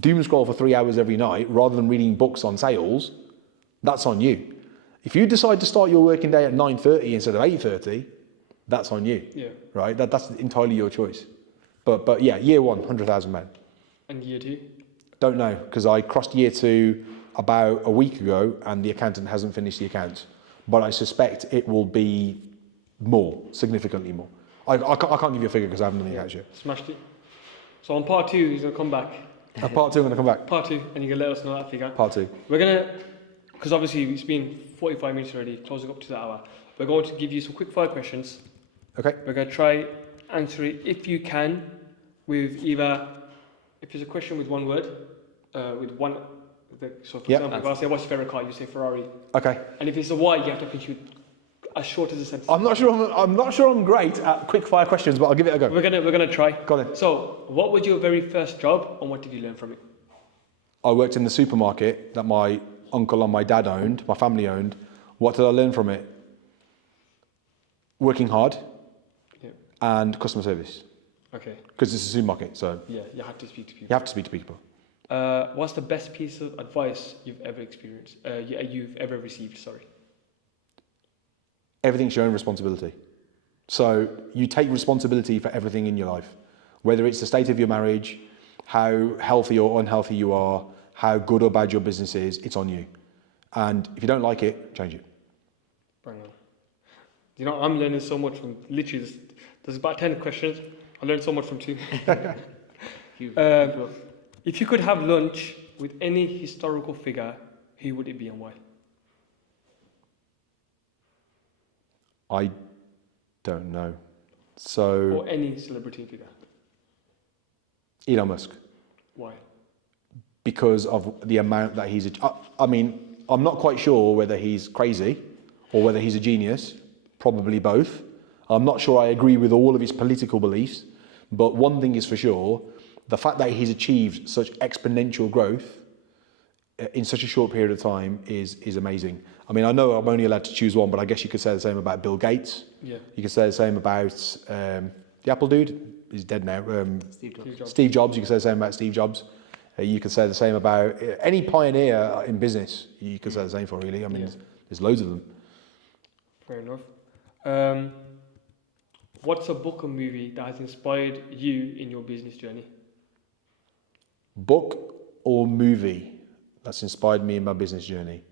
doom scroll for 3 hours every night rather than reading books on sales, that's on you. If you decide to start your working day at 9:30 instead of 8:30, that's on you. Yeah. Right? That's entirely your choice. But yeah, year 1, £100,000. And year 2? Don't know, because I crossed year 2 about a week ago and the accountant hasn't finished the accounts. But I suspect it will be more, significantly more. I can't give you a figure because I haven't done the accounts yet. Smashed it. So on part 2, he's going to come back. Part 2, I'm going to come back. Part 2, and you're going to let us know that figure. Part 2. We're going to, because obviously it's been 45 minutes already, closing up to the hour. We're going to give you some quick fire questions. Okay. We're going to try answer it, if you can, with either, if there's a question with one word, with one, so for example, if I say, what's your favourite car, you say Ferrari. Okay. And if it's a why, you have to contribute as short as a sentence. I'm not sure I'm great at quick fire questions, but I'll give it a go. We're gonna try. Got it. So, what was your very first job, and what did you learn from it? I worked in the supermarket that my uncle and my dad owned, my family owned. What did I learn from it? Working hard. Yeah. And customer service. Okay. Because it's a supermarket, so. Yeah, you have to speak to people. You have to speak to people. What's the best piece of advice you've ever experienced? You've ever received? Sorry. Everything's your own responsibility. So you take responsibility for everything in your life, whether it's the state of your marriage, how healthy or unhealthy you are, how good or bad your business is, it's on you. And if you don't like it, change it. Bang on. You know, I'm learning so much from literally this. There's about 10 questions. I learned so much from 2. If you could have lunch with any historical figure, who would it be and why? I don't know. So. Or any celebrity figure. Elon Musk. Why? Because of the amount that he's. I mean, I'm not quite sure whether he's crazy or whether he's a genius. Probably both. I'm not sure I agree with all of his political beliefs, but one thing is for sure: the fact that he's achieved such exponential growth in such a short period of time is amazing. I mean, I know I'm only allowed to choose one, but I guess you could say the same about Bill Gates. Yeah. You could say the same about the Apple dude. He's dead now. Steve Jobs. You could say the same about Steve Jobs. You could say the same about any pioneer in business. You could say the same for, really. I mean, there's loads of them. Fair enough. What's a book or movie that has inspired you in your business journey? Book or movie that's inspired me in my business journey?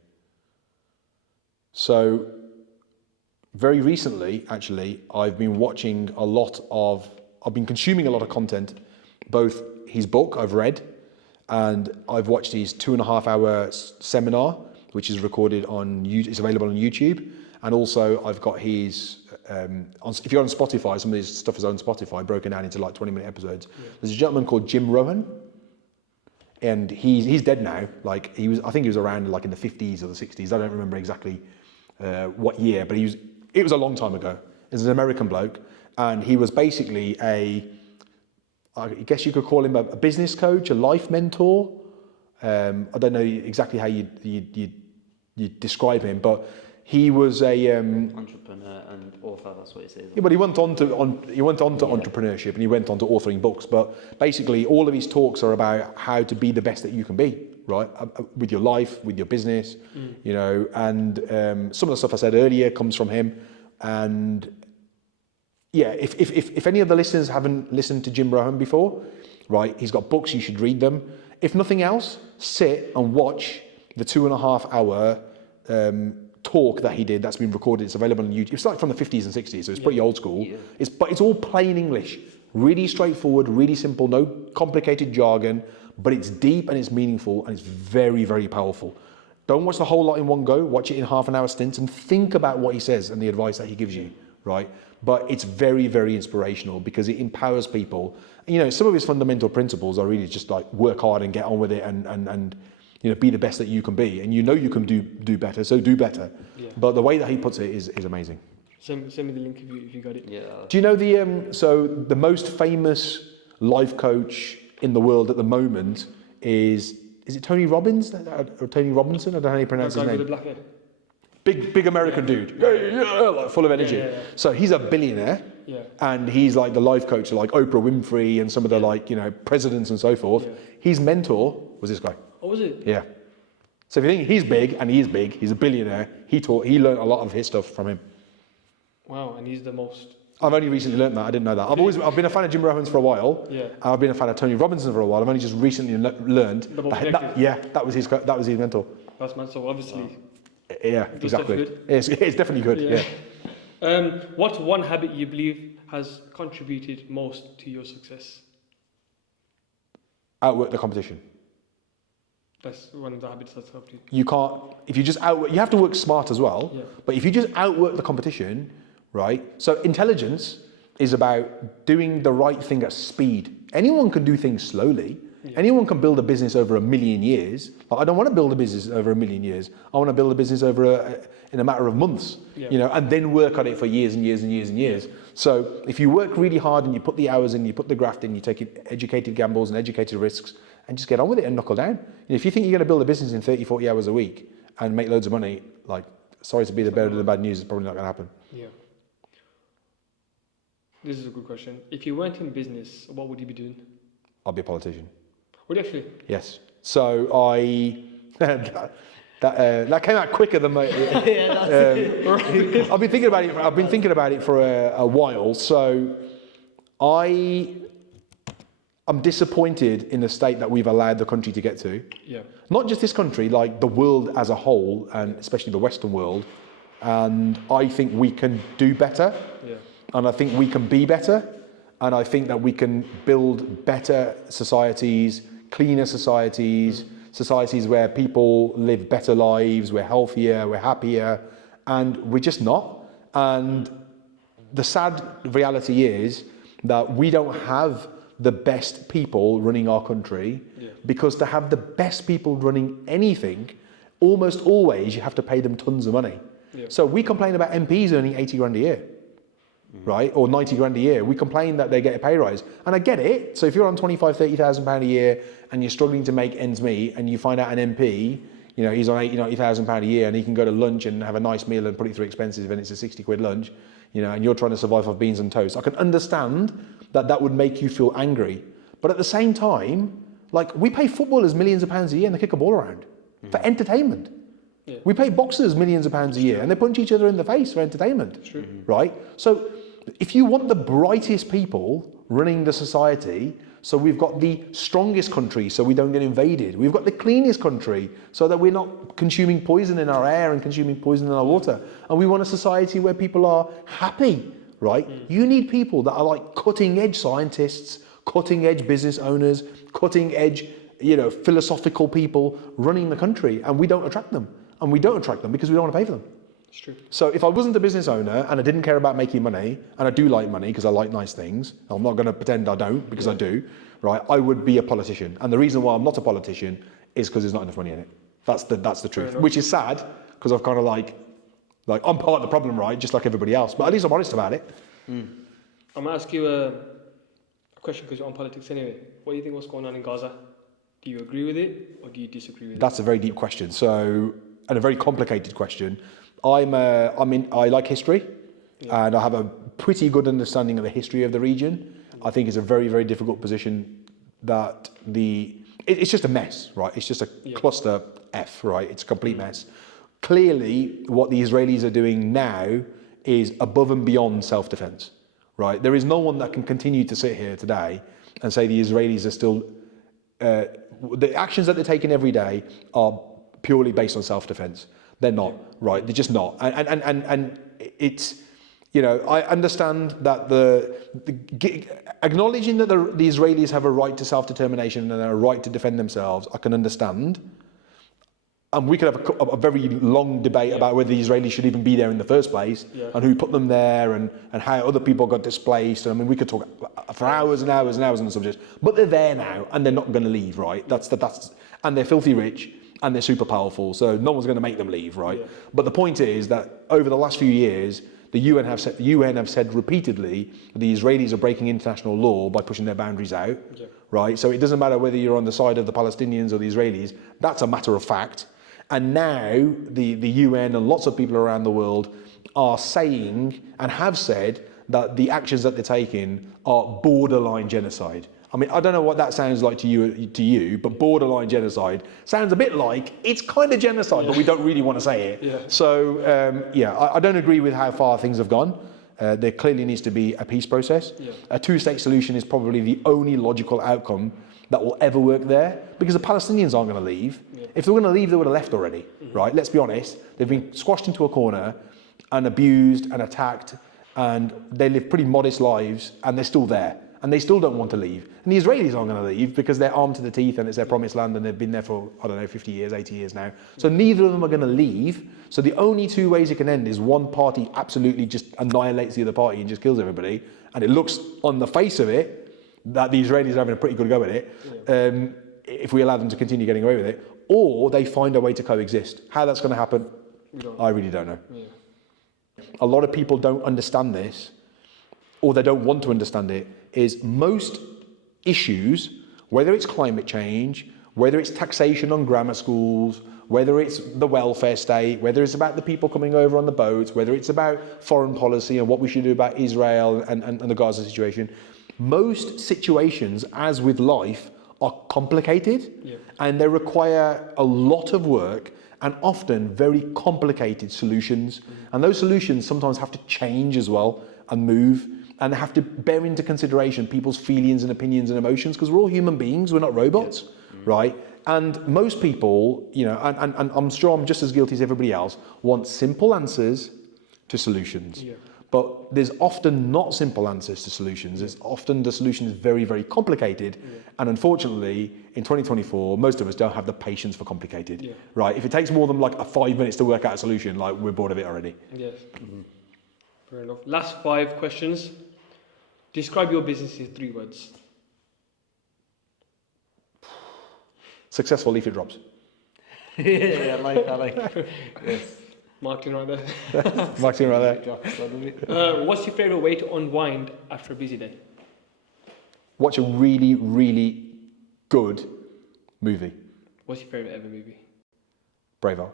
So, very recently, actually, I've been consuming a lot of content, both his book I've read, and I've watched his 2.5-hour seminar, which is recorded it's available on YouTube. And also I've got his, if you're on Spotify, some of his stuff is on Spotify, broken down into like 20-minute episodes. Yeah. There's a gentleman called Jim Rohn, and he's dead now. Like I think he was around like in the 50s or the 60s. I don't remember exactly what year, but it was a long time ago. is an American bloke, and he was basically I guess you could call him a business coach, a life mentor. I don't know exactly how you describe him, but he was a entrepreneur and author. That's what he says. yeah, but he went on to entrepreneurship, and he went on to authoring books. But basically, all of his talks are about how to be the best that you can be, right? With your life, with your business, you know. And some of the stuff I said earlier comes from him. And yeah, if any of the listeners haven't listened to Jim Rohn before, right? He's got books. You should read them. If nothing else, sit and watch the 2.5 hour talk that he did that's been recorded. It's available on YouTube. It's like from the 50s and 60s, so it's pretty old school. Yeah. But it's all plain English, really straightforward, really simple, no complicated jargon, but it's deep and it's meaningful and it's very, very powerful. Don't watch the whole lot in one go. Watch it in half an hour stints and think about what he says and the advice that he gives you, right? But it's very, very inspirational because it empowers people. You know, some of his fundamental principles are really just like work hard and get on with it and you know, be the best that you can be, and you know you can do better, so do better. Yeah. But the way that he puts it is amazing. Send me the link if you got it. Yeah. Do you know the most famous life coach in the world at the moment is it Tony Robbins or Tony Robinson? I don't know how you pronounce his name. With the black hair. Big American dude, like full of energy. Yeah. So he's a billionaire, and he's like the life coach of like Oprah Winfrey and some of the like, you know, presidents and so forth. Yeah. His mentor was this guy. Oh, was it? Yeah. So if you think he's big, and he is big, he's a billionaire. He learned a lot of his stuff from him. Wow, and he's the most. I've only recently learned that. I didn't know that. I've been a fan of Jim Rohn for a while. Yeah. I've been a fan of Tony Robinson for a while. I've only just recently learned that was his mentor. That's man. So obviously. Yeah, exactly. It's definitely good. Yeah. What's one habit you believe has contributed most to your success? Outwork the competition. That's one of the habits that's helped you. You can't, if you just outwork, you have to work smart as well. Yeah. But if you just outwork the competition, right? So intelligence is about doing the right thing at speed. Anyone can do things slowly. Yeah. Anyone can build a business over 1 million years. But I don't want to build a business over 1 million years. I want to build a business in a matter of months, you know, and then work on it for years and years and years and years. So if you work really hard and you put the hours in, you put the graft in, you take educated gambles and educated risks, and just get on with it and knuckle down. You know, if you think you're going to build a business in 30, 40 hours a week and make loads of money, like, sorry to be the bearer of the bad news, it's probably not going to happen. Yeah. This is a good question. If you weren't in business, what would you be doing? I'll be a politician. Would you actually? Yes. So that came out quicker than my. I've been thinking about it for a while. So I'm disappointed in the state that we've allowed the country to get to. Yeah. Not just this country, like the world as a whole, and especially the Western world. And I think we can do better. Yeah. And I think we can be better. And I think that we can build better societies, cleaner societies, societies where people live better lives, we're healthier, we're happier, and we're just not. And the sad reality is that we don't have the best people running our country, because to have the best people running anything, almost always you have to pay them tons of money. Yeah. So we complain about MPs earning 80 grand a year, right? Or 90 grand a year. We complain that they get a pay rise. And I get it. So if you're on 25, 30,000 pound a year and you're struggling to make ends meet, and you find out an MP, you know, he's on 80, 90,000 pound a year and he can go to lunch and have a nice meal and put it through expenses and it's a 60 quid lunch, you know, and you're trying to survive off beans and toast. I can understand that would make you feel angry. But at the same time, like, we pay footballers millions of pounds a year and they kick a ball around for entertainment. Yeah. We pay boxers millions of pounds a year and they punch each other in the face for entertainment, right? So if you want the brightest people running the society, so we've got the strongest country so we don't get invaded. We've got the cleanest country so that we're not consuming poison in our air and consuming poison in our water. And we want a society where people are happy, right? You need people that are like cutting edge scientists, cutting edge business owners, cutting edge, you know, philosophical people running the country, and we don't attract them. And we don't attract them because we don't want to pay for them. It's true. So if I wasn't a business owner and I didn't care about making money, and I do like money because I like nice things, I'm not going to pretend I don't, because I do, right? I would be a politician. And the reason why I'm not a politician is because there's not enough money in it. That's the truth, which is sad, because I've kind of like Like, I'm part of the problem, right? Just like everybody else. But at least I'm honest about it. I'm going to ask you a question because you're on politics anyway. What do you think what's going on in Gaza? Do you agree with it or do you disagree with That's a very deep question. So, and a very complicated question. I like history, and I have a pretty good understanding of the history of the region. I think it's a very, very difficult position that it's just a mess, right? It's just a cluster F, right? It's a complete mess. Clearly, what the Israelis are doing now is above and beyond self-defense, right? There is no one that can continue to sit here today and say the Israelis are still, the actions that they're taking every day are purely based on self-defense. They're not, right? They're just not. And it's, you know, I understand that acknowledging that the Israelis have a right to self-determination and a right to defend themselves, I can understand. And we could have a very long debate about whether the Israelis should even be there in the first place, and who put them there, and how other people got displaced. I mean, we could talk for hours and hours and hours on the subject. But they're there now, and they're not going to leave, right? And they're filthy rich, and they're super powerful, so no one's going to make them leave, right? Yeah. But the point is that over the last few years, the UN have said repeatedly that the Israelis are breaking international law by pushing their boundaries out, right? So it doesn't matter whether you're on the side of the Palestinians or the Israelis. That's a matter of fact. And now the UN and lots of people around the world are saying and have said that the actions that they're taking are borderline genocide. I mean, I don't know what that sounds like to you, but borderline genocide sounds a bit like it's kind of genocide, but we don't really want to say it. Yeah. So, I don't agree with how far things have gone. There clearly needs to be a peace process. Yeah. A two-state solution is probably the only logical outcome that will ever work there, because the Palestinians aren't going to leave. Yeah. If they were going to leave, they would have left already, right? Let's be honest. They've been squashed into a corner and abused and attacked, and they live pretty modest lives, and they're still there. And they still don't want to leave. And the Israelis aren't going to leave because they're armed to the teeth and it's their promised land and they've been there for, 50 years, 80 years now. So neither of them are going to leave. So the only two ways it can end is one party absolutely just annihilates the other party and just kills everybody. And it looks on the face of it that the Israelis are having a pretty good go at it, if we allow them to continue getting away with it. Or they find a way to coexist. How that's going to happen, I really don't know. Yeah. A lot of people don't understand this, or they don't want to understand it, is most issues, whether it's climate change, whether it's taxation on grammar schools, whether it's the welfare state, whether it's about the people coming over on the boats, whether it's about foreign policy and what we should do about Israel and the Gaza situation, most situations, as with life, are complicated and they require a lot of work and often very complicated solutions. And those solutions sometimes have to change as well and move. And have to bear into consideration people's feelings and opinions and emotions, because we're all human beings, we're not robots, right? And most people, you know, and I'm sure I'm just as guilty as everybody else, want simple answers to solutions. Yeah. But there's often not simple answers to solutions. There's often the solution is very, very complicated. Yeah. And unfortunately, in 2024, most of us don't have the patience for complicated, right? If it takes more than like 5 minutes to work out a solution, like we're bored of it already. Yes. Fair enough. Last 5 questions. Describe your business in 3 words. Successful leaflet drops. I like. Yes. Marketing right there. Marketing right there. What's your favourite way to unwind after a busy day? Watch a really, really good movie. What's your favourite ever movie? Braveheart.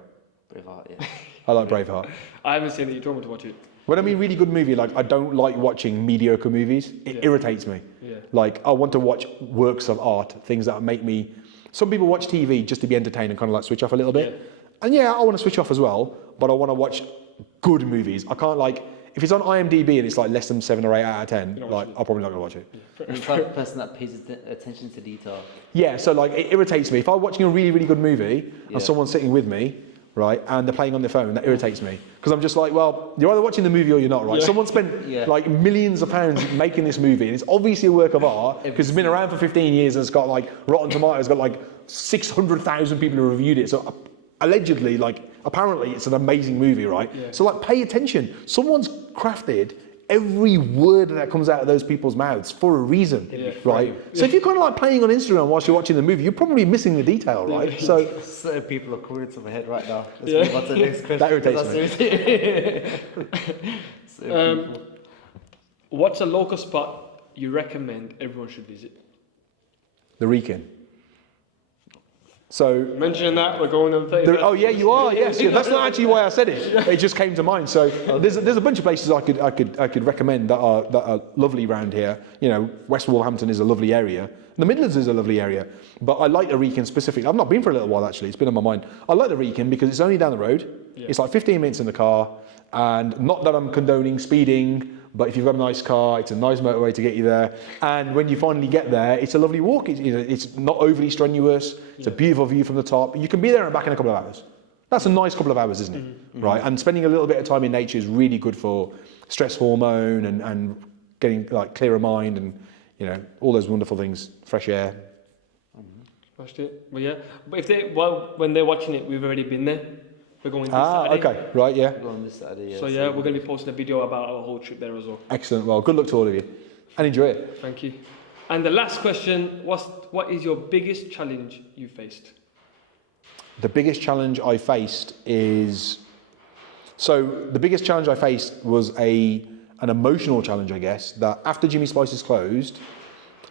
Braveheart, yeah. I like Braveheart. I haven't seen it. You told me to watch it. When I mean really good movie, like I don't like watching mediocre movies. It irritates me. Yeah. Like I want to watch works of art, things that make me. Some people watch TV just to be entertained and kind of like switch off a little bit. Yeah. And I want to switch off as well, but I want to watch good movies. I can't like if it's on IMDb and it's like less than 7 or 8 out of 10. Like I'm probably not gonna watch it. Yeah. You're the type of person that pays attention to detail. Yeah. So like it irritates me if I'm watching a really, really good movie and someone's sitting with me. Right, and they're playing on their phone. That irritates me because I'm just like, well, you're either watching the movie or you're not, right? Yeah. Someone spent like millions of pounds making this movie, and it's obviously a work of art because it's been around for 15 years and it's got like Rotten Tomatoes, got like 600,000 people who reviewed it. So apparently, it's an amazing movie, right? Yeah. So like, pay attention. Someone's crafted every word that comes out of those people's mouths for a reason, right? So if you're kind of like playing on Instagram whilst you're watching the movie, you're probably missing the detail, right? So certain people are coming into my head right now. Let's move on to the next question. that irritates me. Certain people. What's a local spot you recommend everyone should visit? The Wrekin. So Mentioning that, we're going on 30. oh yeah, you are. Yes, yeah. That's not actually why I said it. It just came to mind. So there's a bunch of places I could recommend that are lovely around here. You know, West Wolverhampton is a lovely area. The Midlands is a lovely area. But I like the Wrekin specifically. I've not been for a little while actually. It's been on my mind. I like the Wrekin because it's only down the road. Yeah. It's like 15 minutes in the car, and not that I'm condoning speeding. But if you've got a nice car, it's a nice motorway to get you there. And when you finally get there, it's a lovely walk. It's not overly strenuous. It's a beautiful view from the top. You can be there and back in a couple of hours. That's a nice couple of hours, isn't it? Mm-hmm. Right? And spending a little bit of time in nature is really good for stress hormone and getting like clearer mind and, you know, all those wonderful things, fresh air. Watched it. Well, yeah. But when they're watching it, we've already been there. We're going this Saturday. Okay, right, yeah. We're going this Saturday, yeah. So yeah, we're going to be posting a video about our whole trip there as well. Excellent. Well, good luck to all of you, and enjoy it. Thank you. And the last question: what is your biggest challenge you faced? The biggest challenge I faced is the biggest challenge I faced was an emotional challenge, I guess. That after Jimmy Spice's closed,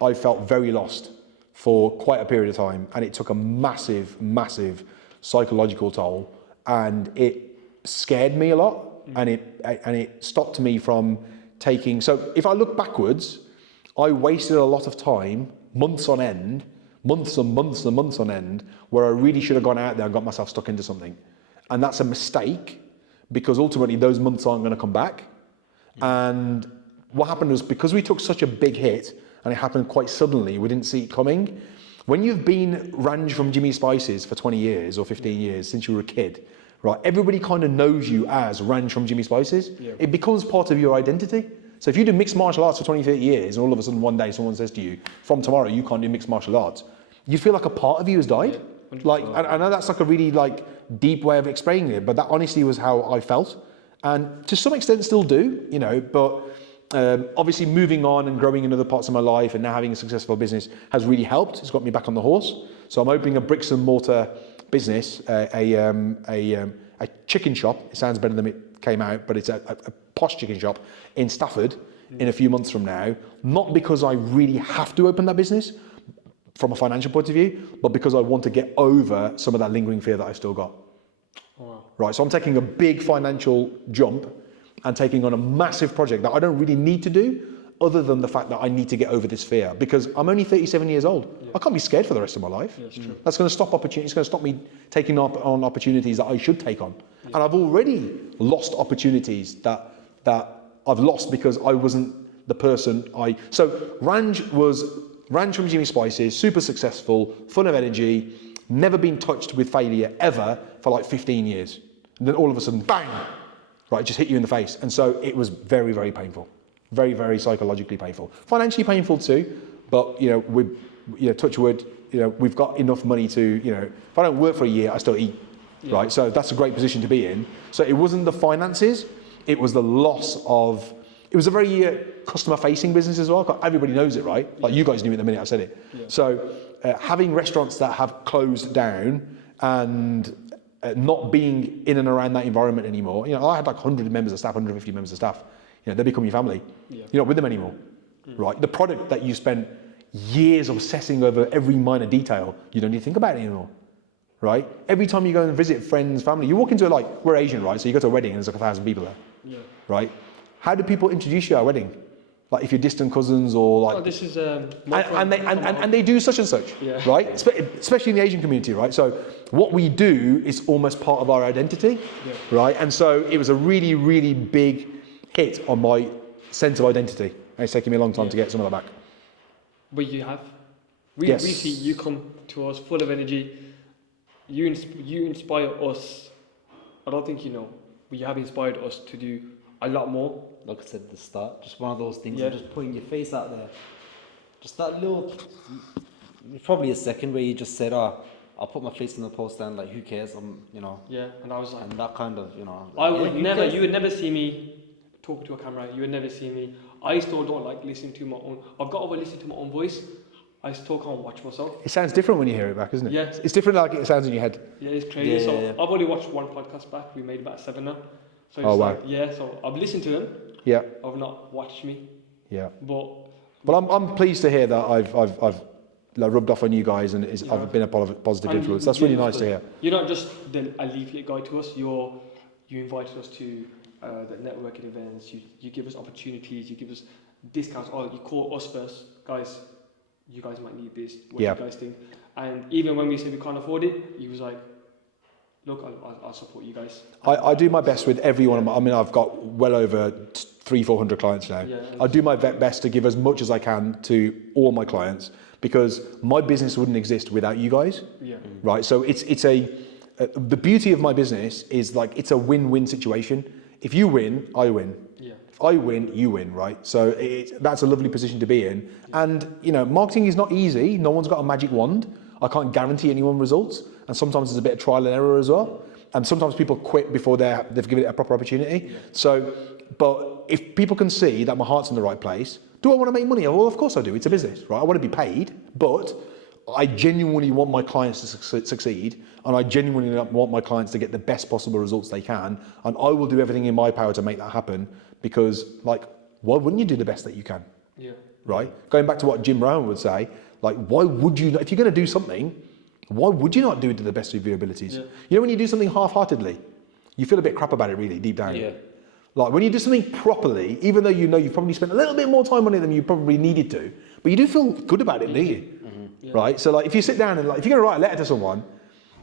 I felt very lost for quite a period of time, and it took a massive psychological toll. And it scared me a lot, and it stopped me from taking. So if I look backwards, I wasted a lot of time, months on end, months and months on end, where I really should have gone out there and got myself stuck into something. And that's a mistake, because ultimately those months aren't going to come back. And what happened was, because we took such a big hit, and it happened quite suddenly, we didn't see it coming. When you've been Ranj from Jimmy Spice's for 20 years or 15 years since you were a kid, right? Everybody kind of knows you as Ranj from Jimmy Spice's. Yeah. It becomes part of your identity. So if you do mixed martial arts for 20, 30 years, and all of a sudden one day someone says to you, from tomorrow you can't do mixed martial arts, you feel like a part of you has died. Yeah, like, I know that's like a really like deep way of explaining it, but that honestly was how I felt, and to some extent still do, you know. But obviously moving on and growing in other parts of my life and now having a successful business has really helped. It's got me back on the horse. So I'm opening a bricks and mortar business, a chicken shop. It sounds better than it came out, but it's a posh chicken shop in Stafford in a few months from now. Not because I really have to open that business from a financial point of view, but because I want to get over some of that lingering fear that I've still got. Wow. Right, so I'm taking a big financial jump and taking on a massive project that I don't really need to do, other than the fact that I need to get over this fear, because I'm only 37 years old. Yeah. I can't be scared for the rest of my life. Yeah, that's true. That's going to stop opportunities. It's going to stop me taking on opportunities that I should take on. Yeah. And I've already lost opportunities that I've lost because I wasn't the person So Ranj from Jimmy Spice's, super successful, full of energy, never been touched with failure ever for like 15 years. And then all of a sudden, bang, right, it just hit you in the face. And so it was very, very painful. Very, very psychologically painful. Financially painful too, but touch wood, we've got enough money to, if I don't work for a year, I still eat, right? So that's a great position to be in. So it wasn't the finances, it was the loss of, it was a very customer-facing business as well. Everybody knows it, right? Like you guys knew it the minute I said it. Yeah. So having restaurants that have closed down and not being in and around that environment anymore. I had like 100 members of staff, 150 members of staff. They become your family. Yeah. You're not with them anymore, right? The product that you spent years obsessing over every minor detail, you don't need to think about it anymore, right? Every time you go and visit friends, family, you walk into we're Asian, right? So you go to a wedding and there's like 1,000 people there, right? How do people introduce you at a wedding? Like if you're distant cousins or like... Oh, this is... and they do such and such, right? Especially in the Asian community, right? So what we do is almost part of our identity, right? And so it was a really, really big hit on my sense of identity. And it's taken me a long time to get some of that back. But you have. We see you come to us full of energy. You inspire us. I don't think you know, but you have inspired us to do a lot more. Like I said at the start, just one of those things of just putting your face out there. Just that little, probably a second where you just said, I'll put my face in the post and like, who cares? Yeah, and I was like... And that kind of, you would never see me talking to a camera. You would never see me. I still don't like listening to my own. I've got over listening to my own voice. I still can't watch myself. It sounds different when you hear it back, isn't it? Yeah. It's different like it sounds in your head. Yeah, it's crazy. Yeah, so yeah, yeah. I've only watched one podcast back. We made about 7 now. So it's Oh, wow. like, yeah, so I've listened to them. Yeah. I've not watched me. Yeah. But Well, I'm pleased to hear that I've like, rubbed off on you guys and Yeah. I've been a positive And influence. you- That's really yeah, nice to hear. you're not just a leaflet guy to us. You invited us to the networking events. You give us opportunities. You give us discounts. Or you call us first, guys. You guys might need this. What Yeah. do you guys think? And even when we said we can't afford it, he was like, "Look, I'll support you guys." I do my best with every one of my, I mean, I've got well over 300-400 clients now. Yeah. I do my best to give as much as I can to all my clients because my business wouldn't exist without you guys, Yeah. right? So the beauty of my business is like, it's a win-win situation. If you win, I win. Yeah. If I win, you win, right? So that's a lovely position to be in. And, you know, marketing is not easy. No one's got a magic wand. I can't guarantee anyone results. And sometimes there's a bit of trial and error as well. And sometimes people quit before they've given it a proper opportunity. Yeah. So, but if people can see that my heart's in the right place, do I want to make money? Well, of course I do. It's a business, right? I want to be paid, but I genuinely want my clients to succeed, and I genuinely want my clients to get the best possible results they can, and I will do everything in my power to make that happen, because, like, why wouldn't you do the best that you can, Yeah. right? Going back to what Jim Rohn would say, like, why would you, if you're going to do something, why would you not do it to the best of your abilities? Yeah. You know, when you do something half-heartedly, you feel a bit crap about it, really, deep down. Yeah. Like, when you do something properly, even though you know you've probably spent a little bit more time on it than you probably needed to, but you do feel good about it, do you? Yeah. Right? So, like, if you sit down and, like, if you're going to write a letter to someone,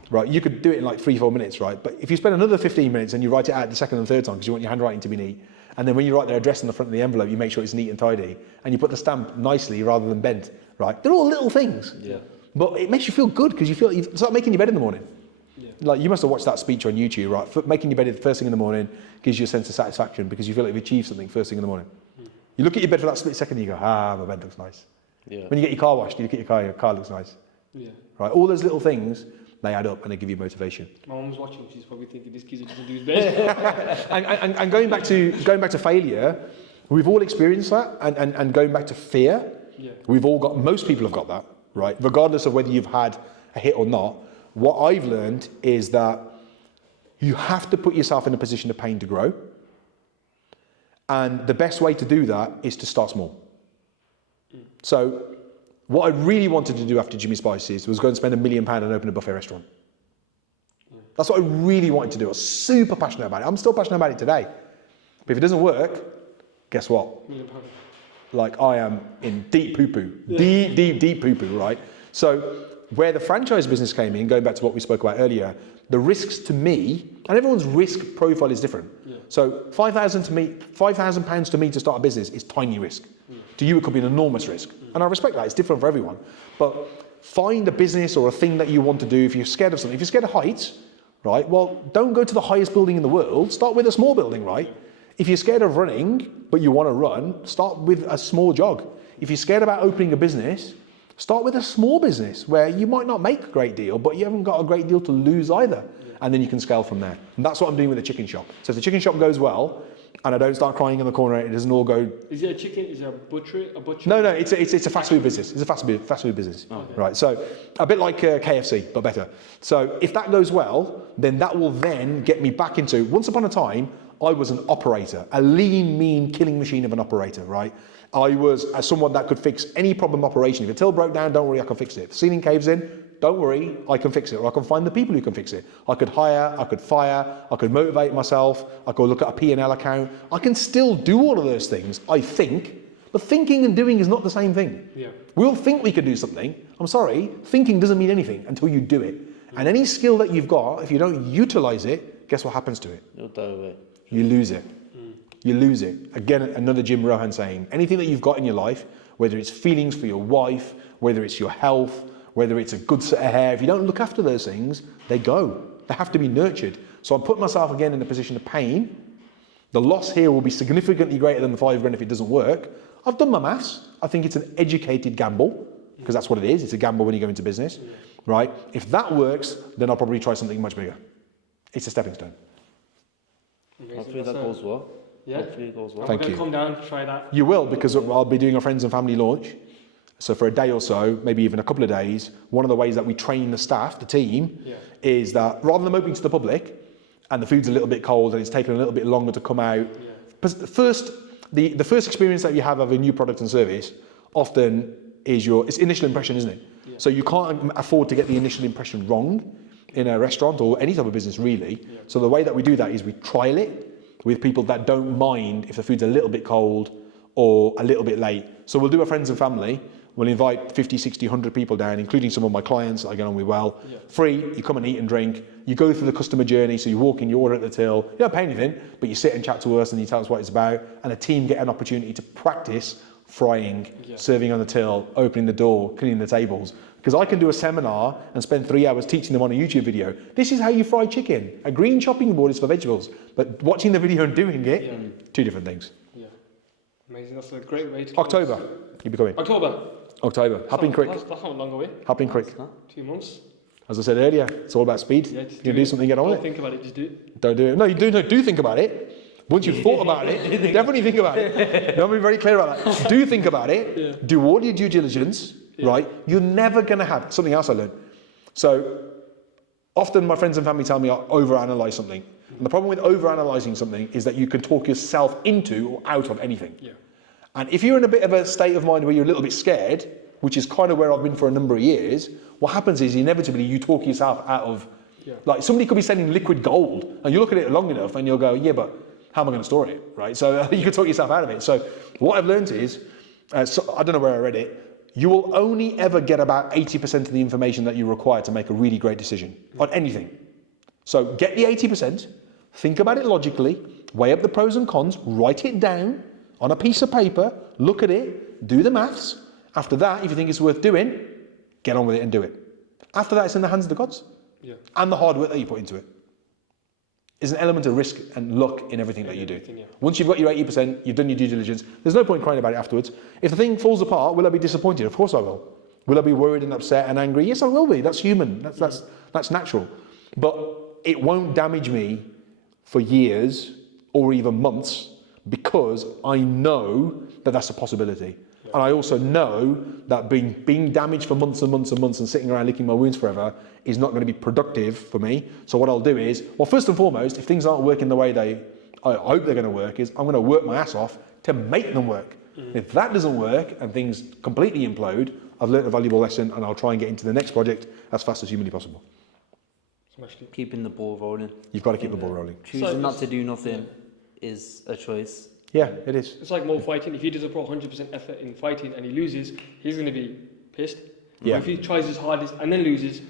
right, you could do it in like 3-4 minutes, right? But if you spend another 15 minutes and you write it out the second and third time because you want your handwriting to be neat, and then when you write their address on the front of the envelope, you make sure it's neat and tidy, and you put the stamp nicely rather than bent, right? They're all little things. Yeah. But it makes you feel good because it's like making your bed in the morning. Yeah. Like, you must have watched that speech on YouTube, right? Making your bed the first thing in the morning gives you a sense of satisfaction because you feel like you've achieved something first thing in the morning. You look at your bed for that split second and you go, my bed looks nice. Yeah. When you get your car washed, you look at your car looks nice. Yeah. Right? All those little things, they add up and they give you motivation. My mum's watching. She's probably thinking this kid doesn't do his best. And going back to failure, we've all experienced that. And going back to fear, Yeah. most people have got that, right? Regardless of whether you've had a hit or not. What I've learned is that you have to put yourself in a position of pain to grow. And the best way to do that is to start small. So what I really wanted to do after Jimmy Spices was go and spend £1 million and open a buffet restaurant. That's what I really wanted to do. I was super passionate about it. I'm still passionate about it today. But if it doesn't work, guess what? £1 million. Like, I am in deep poo-poo. Deep poo-poo, right? So where the franchise business came in, going back to what we spoke about earlier, the risks to me, and everyone's risk profile is different. Yeah. So £5,000 to me to start a business is tiny risk. To you, it could be an enormous risk. And I respect that. It's different for everyone. But find a business or a thing that you want to do. If you're scared of something, if you're scared of heights, right? Well, don't go to the highest building in the world. Start with a small building, right? If you're scared of running, but you want to run, start with a small jog. If you're scared about opening a business, start with a small business where you might not make a great deal, but you haven't got a great deal to lose either. And then you can scale from there. And that's what I'm doing with the chicken shop. So if the chicken shop goes well, and I don't start crying in the corner, it doesn't all go... Is it a chicken? Is it a butcher? No, it's a fast food business. It's a fast food business, right? So a bit like KFC, but better. So if that goes well, then that will then get me back into... Once upon a time, I was an operator, a lean, mean killing machine of an operator, right? I was someone that could fix any problem operation. If a till broke down, don't worry, I can fix it. If the ceiling caves in, don't worry, I can fix it, or I can find the people who can fix it. I could hire, I could fire, I could motivate myself, I could look at a P&L account. I can still do all of those things, I think, but thinking and doing is not the same thing. Yeah. We'll think we can do something. I'm sorry, thinking doesn't mean anything until you do it. And any skill that you've got, if you don't utilize it, guess what happens to it? You'll die away. You lose it. You lose it. Again, another Jim Rohn saying, anything that you've got in your life, whether it's feelings for your wife, whether it's your health, whether it's a good set of hair, if you don't look after those things, they go. They have to be nurtured. So I'm putting myself again in a position of pain. The loss here will be significantly greater than the £5 if it doesn't work. I've done my maths. I think it's an educated gamble, because that's what it is. It's a gamble when you go into business, right? If that works, then I'll probably try something much bigger. It's a stepping stone. Amazing. Hopefully that That's goes well. Yeah. Hopefully it goes well. Thank We're you. going to come down, try that. You will, because I'll be doing a friends and family launch. So for a day or so, maybe even a couple of days, one of the ways that we train the staff, the team, is that rather than opening to the public and the food's a little bit cold and it's taken a little bit longer to come out, the first experience that you have of a new product and service often is it's initial impression, isn't it? Yeah. So you can't afford to get the initial impression wrong in a restaurant or any type of business really. Yeah. So the way that we do that is we trial it with people that don't mind if the food's a little bit cold or a little bit late. So we'll do a friends and family. We'll invite 50, 60, 100 people down, including some of my clients that I get on with well. Yeah. Free, you come and eat and drink. You go through the customer journey, so you walk in, you order at the till. You don't pay anything, but you sit and chat to us and you tell us what it's about. And a team get an opportunity to practice frying, serving on the till, opening the door, cleaning the tables. Because I can do a seminar and spend 3 hours teaching them on a YouTube video. This is how you fry chicken. A green chopping board is for vegetables. But watching the video and doing it, two different things. Yeah. Amazing. That's a great way to... October, you'll be coming. October. Happening quick. That's not long away. Happening quick. 2 months. As I said earlier, it's all about speed. Yeah, you do something, get on with it. Don't think about it, just do it. Don't do it. No, you do think about it. Once you've thought about it, definitely think about it. I'll be very clear about that. Do think about it. Yeah. Do all your due diligence, right? You're never going to have... Something else I learned. So, often my friends and family tell me I overanalyze something. And the problem with overanalyzing something is that you can talk yourself into or out of anything. Yeah. And if you're in a bit of a state of mind where you're a little bit scared, which is kind of where I've been for a number of years, what happens is inevitably you talk yourself out of... Like somebody could be sending liquid gold and you look at it long enough and you'll go, yeah, but how am I going to store it, right? So you can talk yourself out of it. So what I've learned is, so I don't know where I read it, you will only ever get about 80% of the information that you require to make a really great decision on anything. So get the 80%, think about it logically, weigh up the pros and cons, write it down on a piece of paper, look at it, do the maths. After that, if you think it's worth doing, get on with it and do it. After that, it's in the hands of the gods. Yeah. And the hard work that you put into it. There's an element of risk and luck in everything that you do. Yeah. Once you've got your 80%, you've done your due diligence, there's no point crying about it afterwards. If the thing falls apart, will I be disappointed? Of course I will. Will I be worried and upset and angry? Yes, I will be. That's human. That's natural. But it won't damage me for years or even months because I know that that's a possibility. Yeah. And I also know that being damaged for months and months and months and sitting around licking my wounds forever is not going to be productive for me. So what I'll do is, well, first and foremost, if things aren't working the way I hope they're going to work, is I'm going to work my ass off to make them work. If that doesn't work and things completely implode, I've learned a valuable lesson and I'll try and get into the next project as fast as humanly possible. Keeping the ball rolling. You've got to keep the ball rolling. Choosing not to do nothing is a choice. Yeah, it is. It's like more fighting. If he doesn't put 100% effort in fighting and he loses, he's going to be pissed. Yeah. If he tries his hardest and then loses,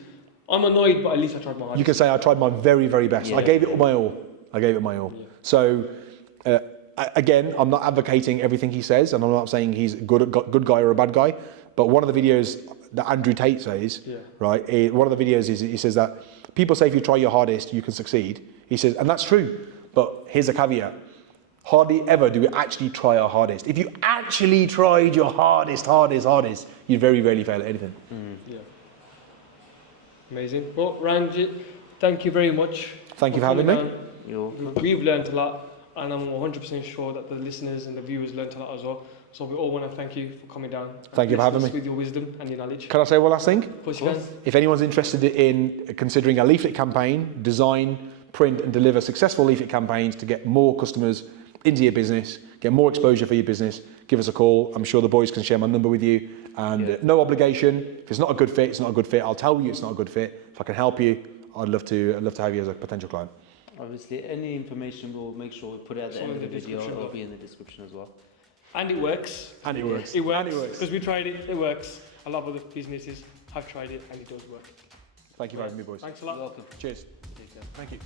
I'm annoyed, but at least I tried my hardest. You can say I tried my very, very best. Yeah. I gave it my all. Yeah. So, again, I'm not advocating everything he says, and I'm not saying he's a good guy or a bad guy. But one of the videos that Andrew Tate says, right? One of the videos is he says that people say if you try your hardest, you can succeed. He says, and that's true. But here's a caveat. Hardly ever do we actually try our hardest. If you actually tried your hardest, you'd very rarely fail at anything. Yeah. Amazing. Well, Ranjit, thank you very much. Thank you for having me. We've learned a lot, and I'm 100% sure that the listeners and the viewers learned a lot as well. So we all want to thank you for coming down. Thank you for having me. With your wisdom and your knowledge. Can I say one last thing? Of course you can. If anyone's interested in considering a leaflet campaign, design, print and deliver successful leaflet campaigns to get more customers into your business, get more exposure for your business, give us a call. I'm sure the boys can share my number with you. And no obligation. If it's not a good fit, it's not a good fit. I'll tell you it's not a good fit. If I can help you, I'd love to have you as a potential client. Obviously, any information we'll make sure we put it at the end of the video. It'll be in the description as well. And it works. It works. Because we tried it. It works. A lot of other businesses have tried it, and it does work. Thank you for having me, boys. Thanks a lot. You're welcome. Cheers. Take care. Thank you.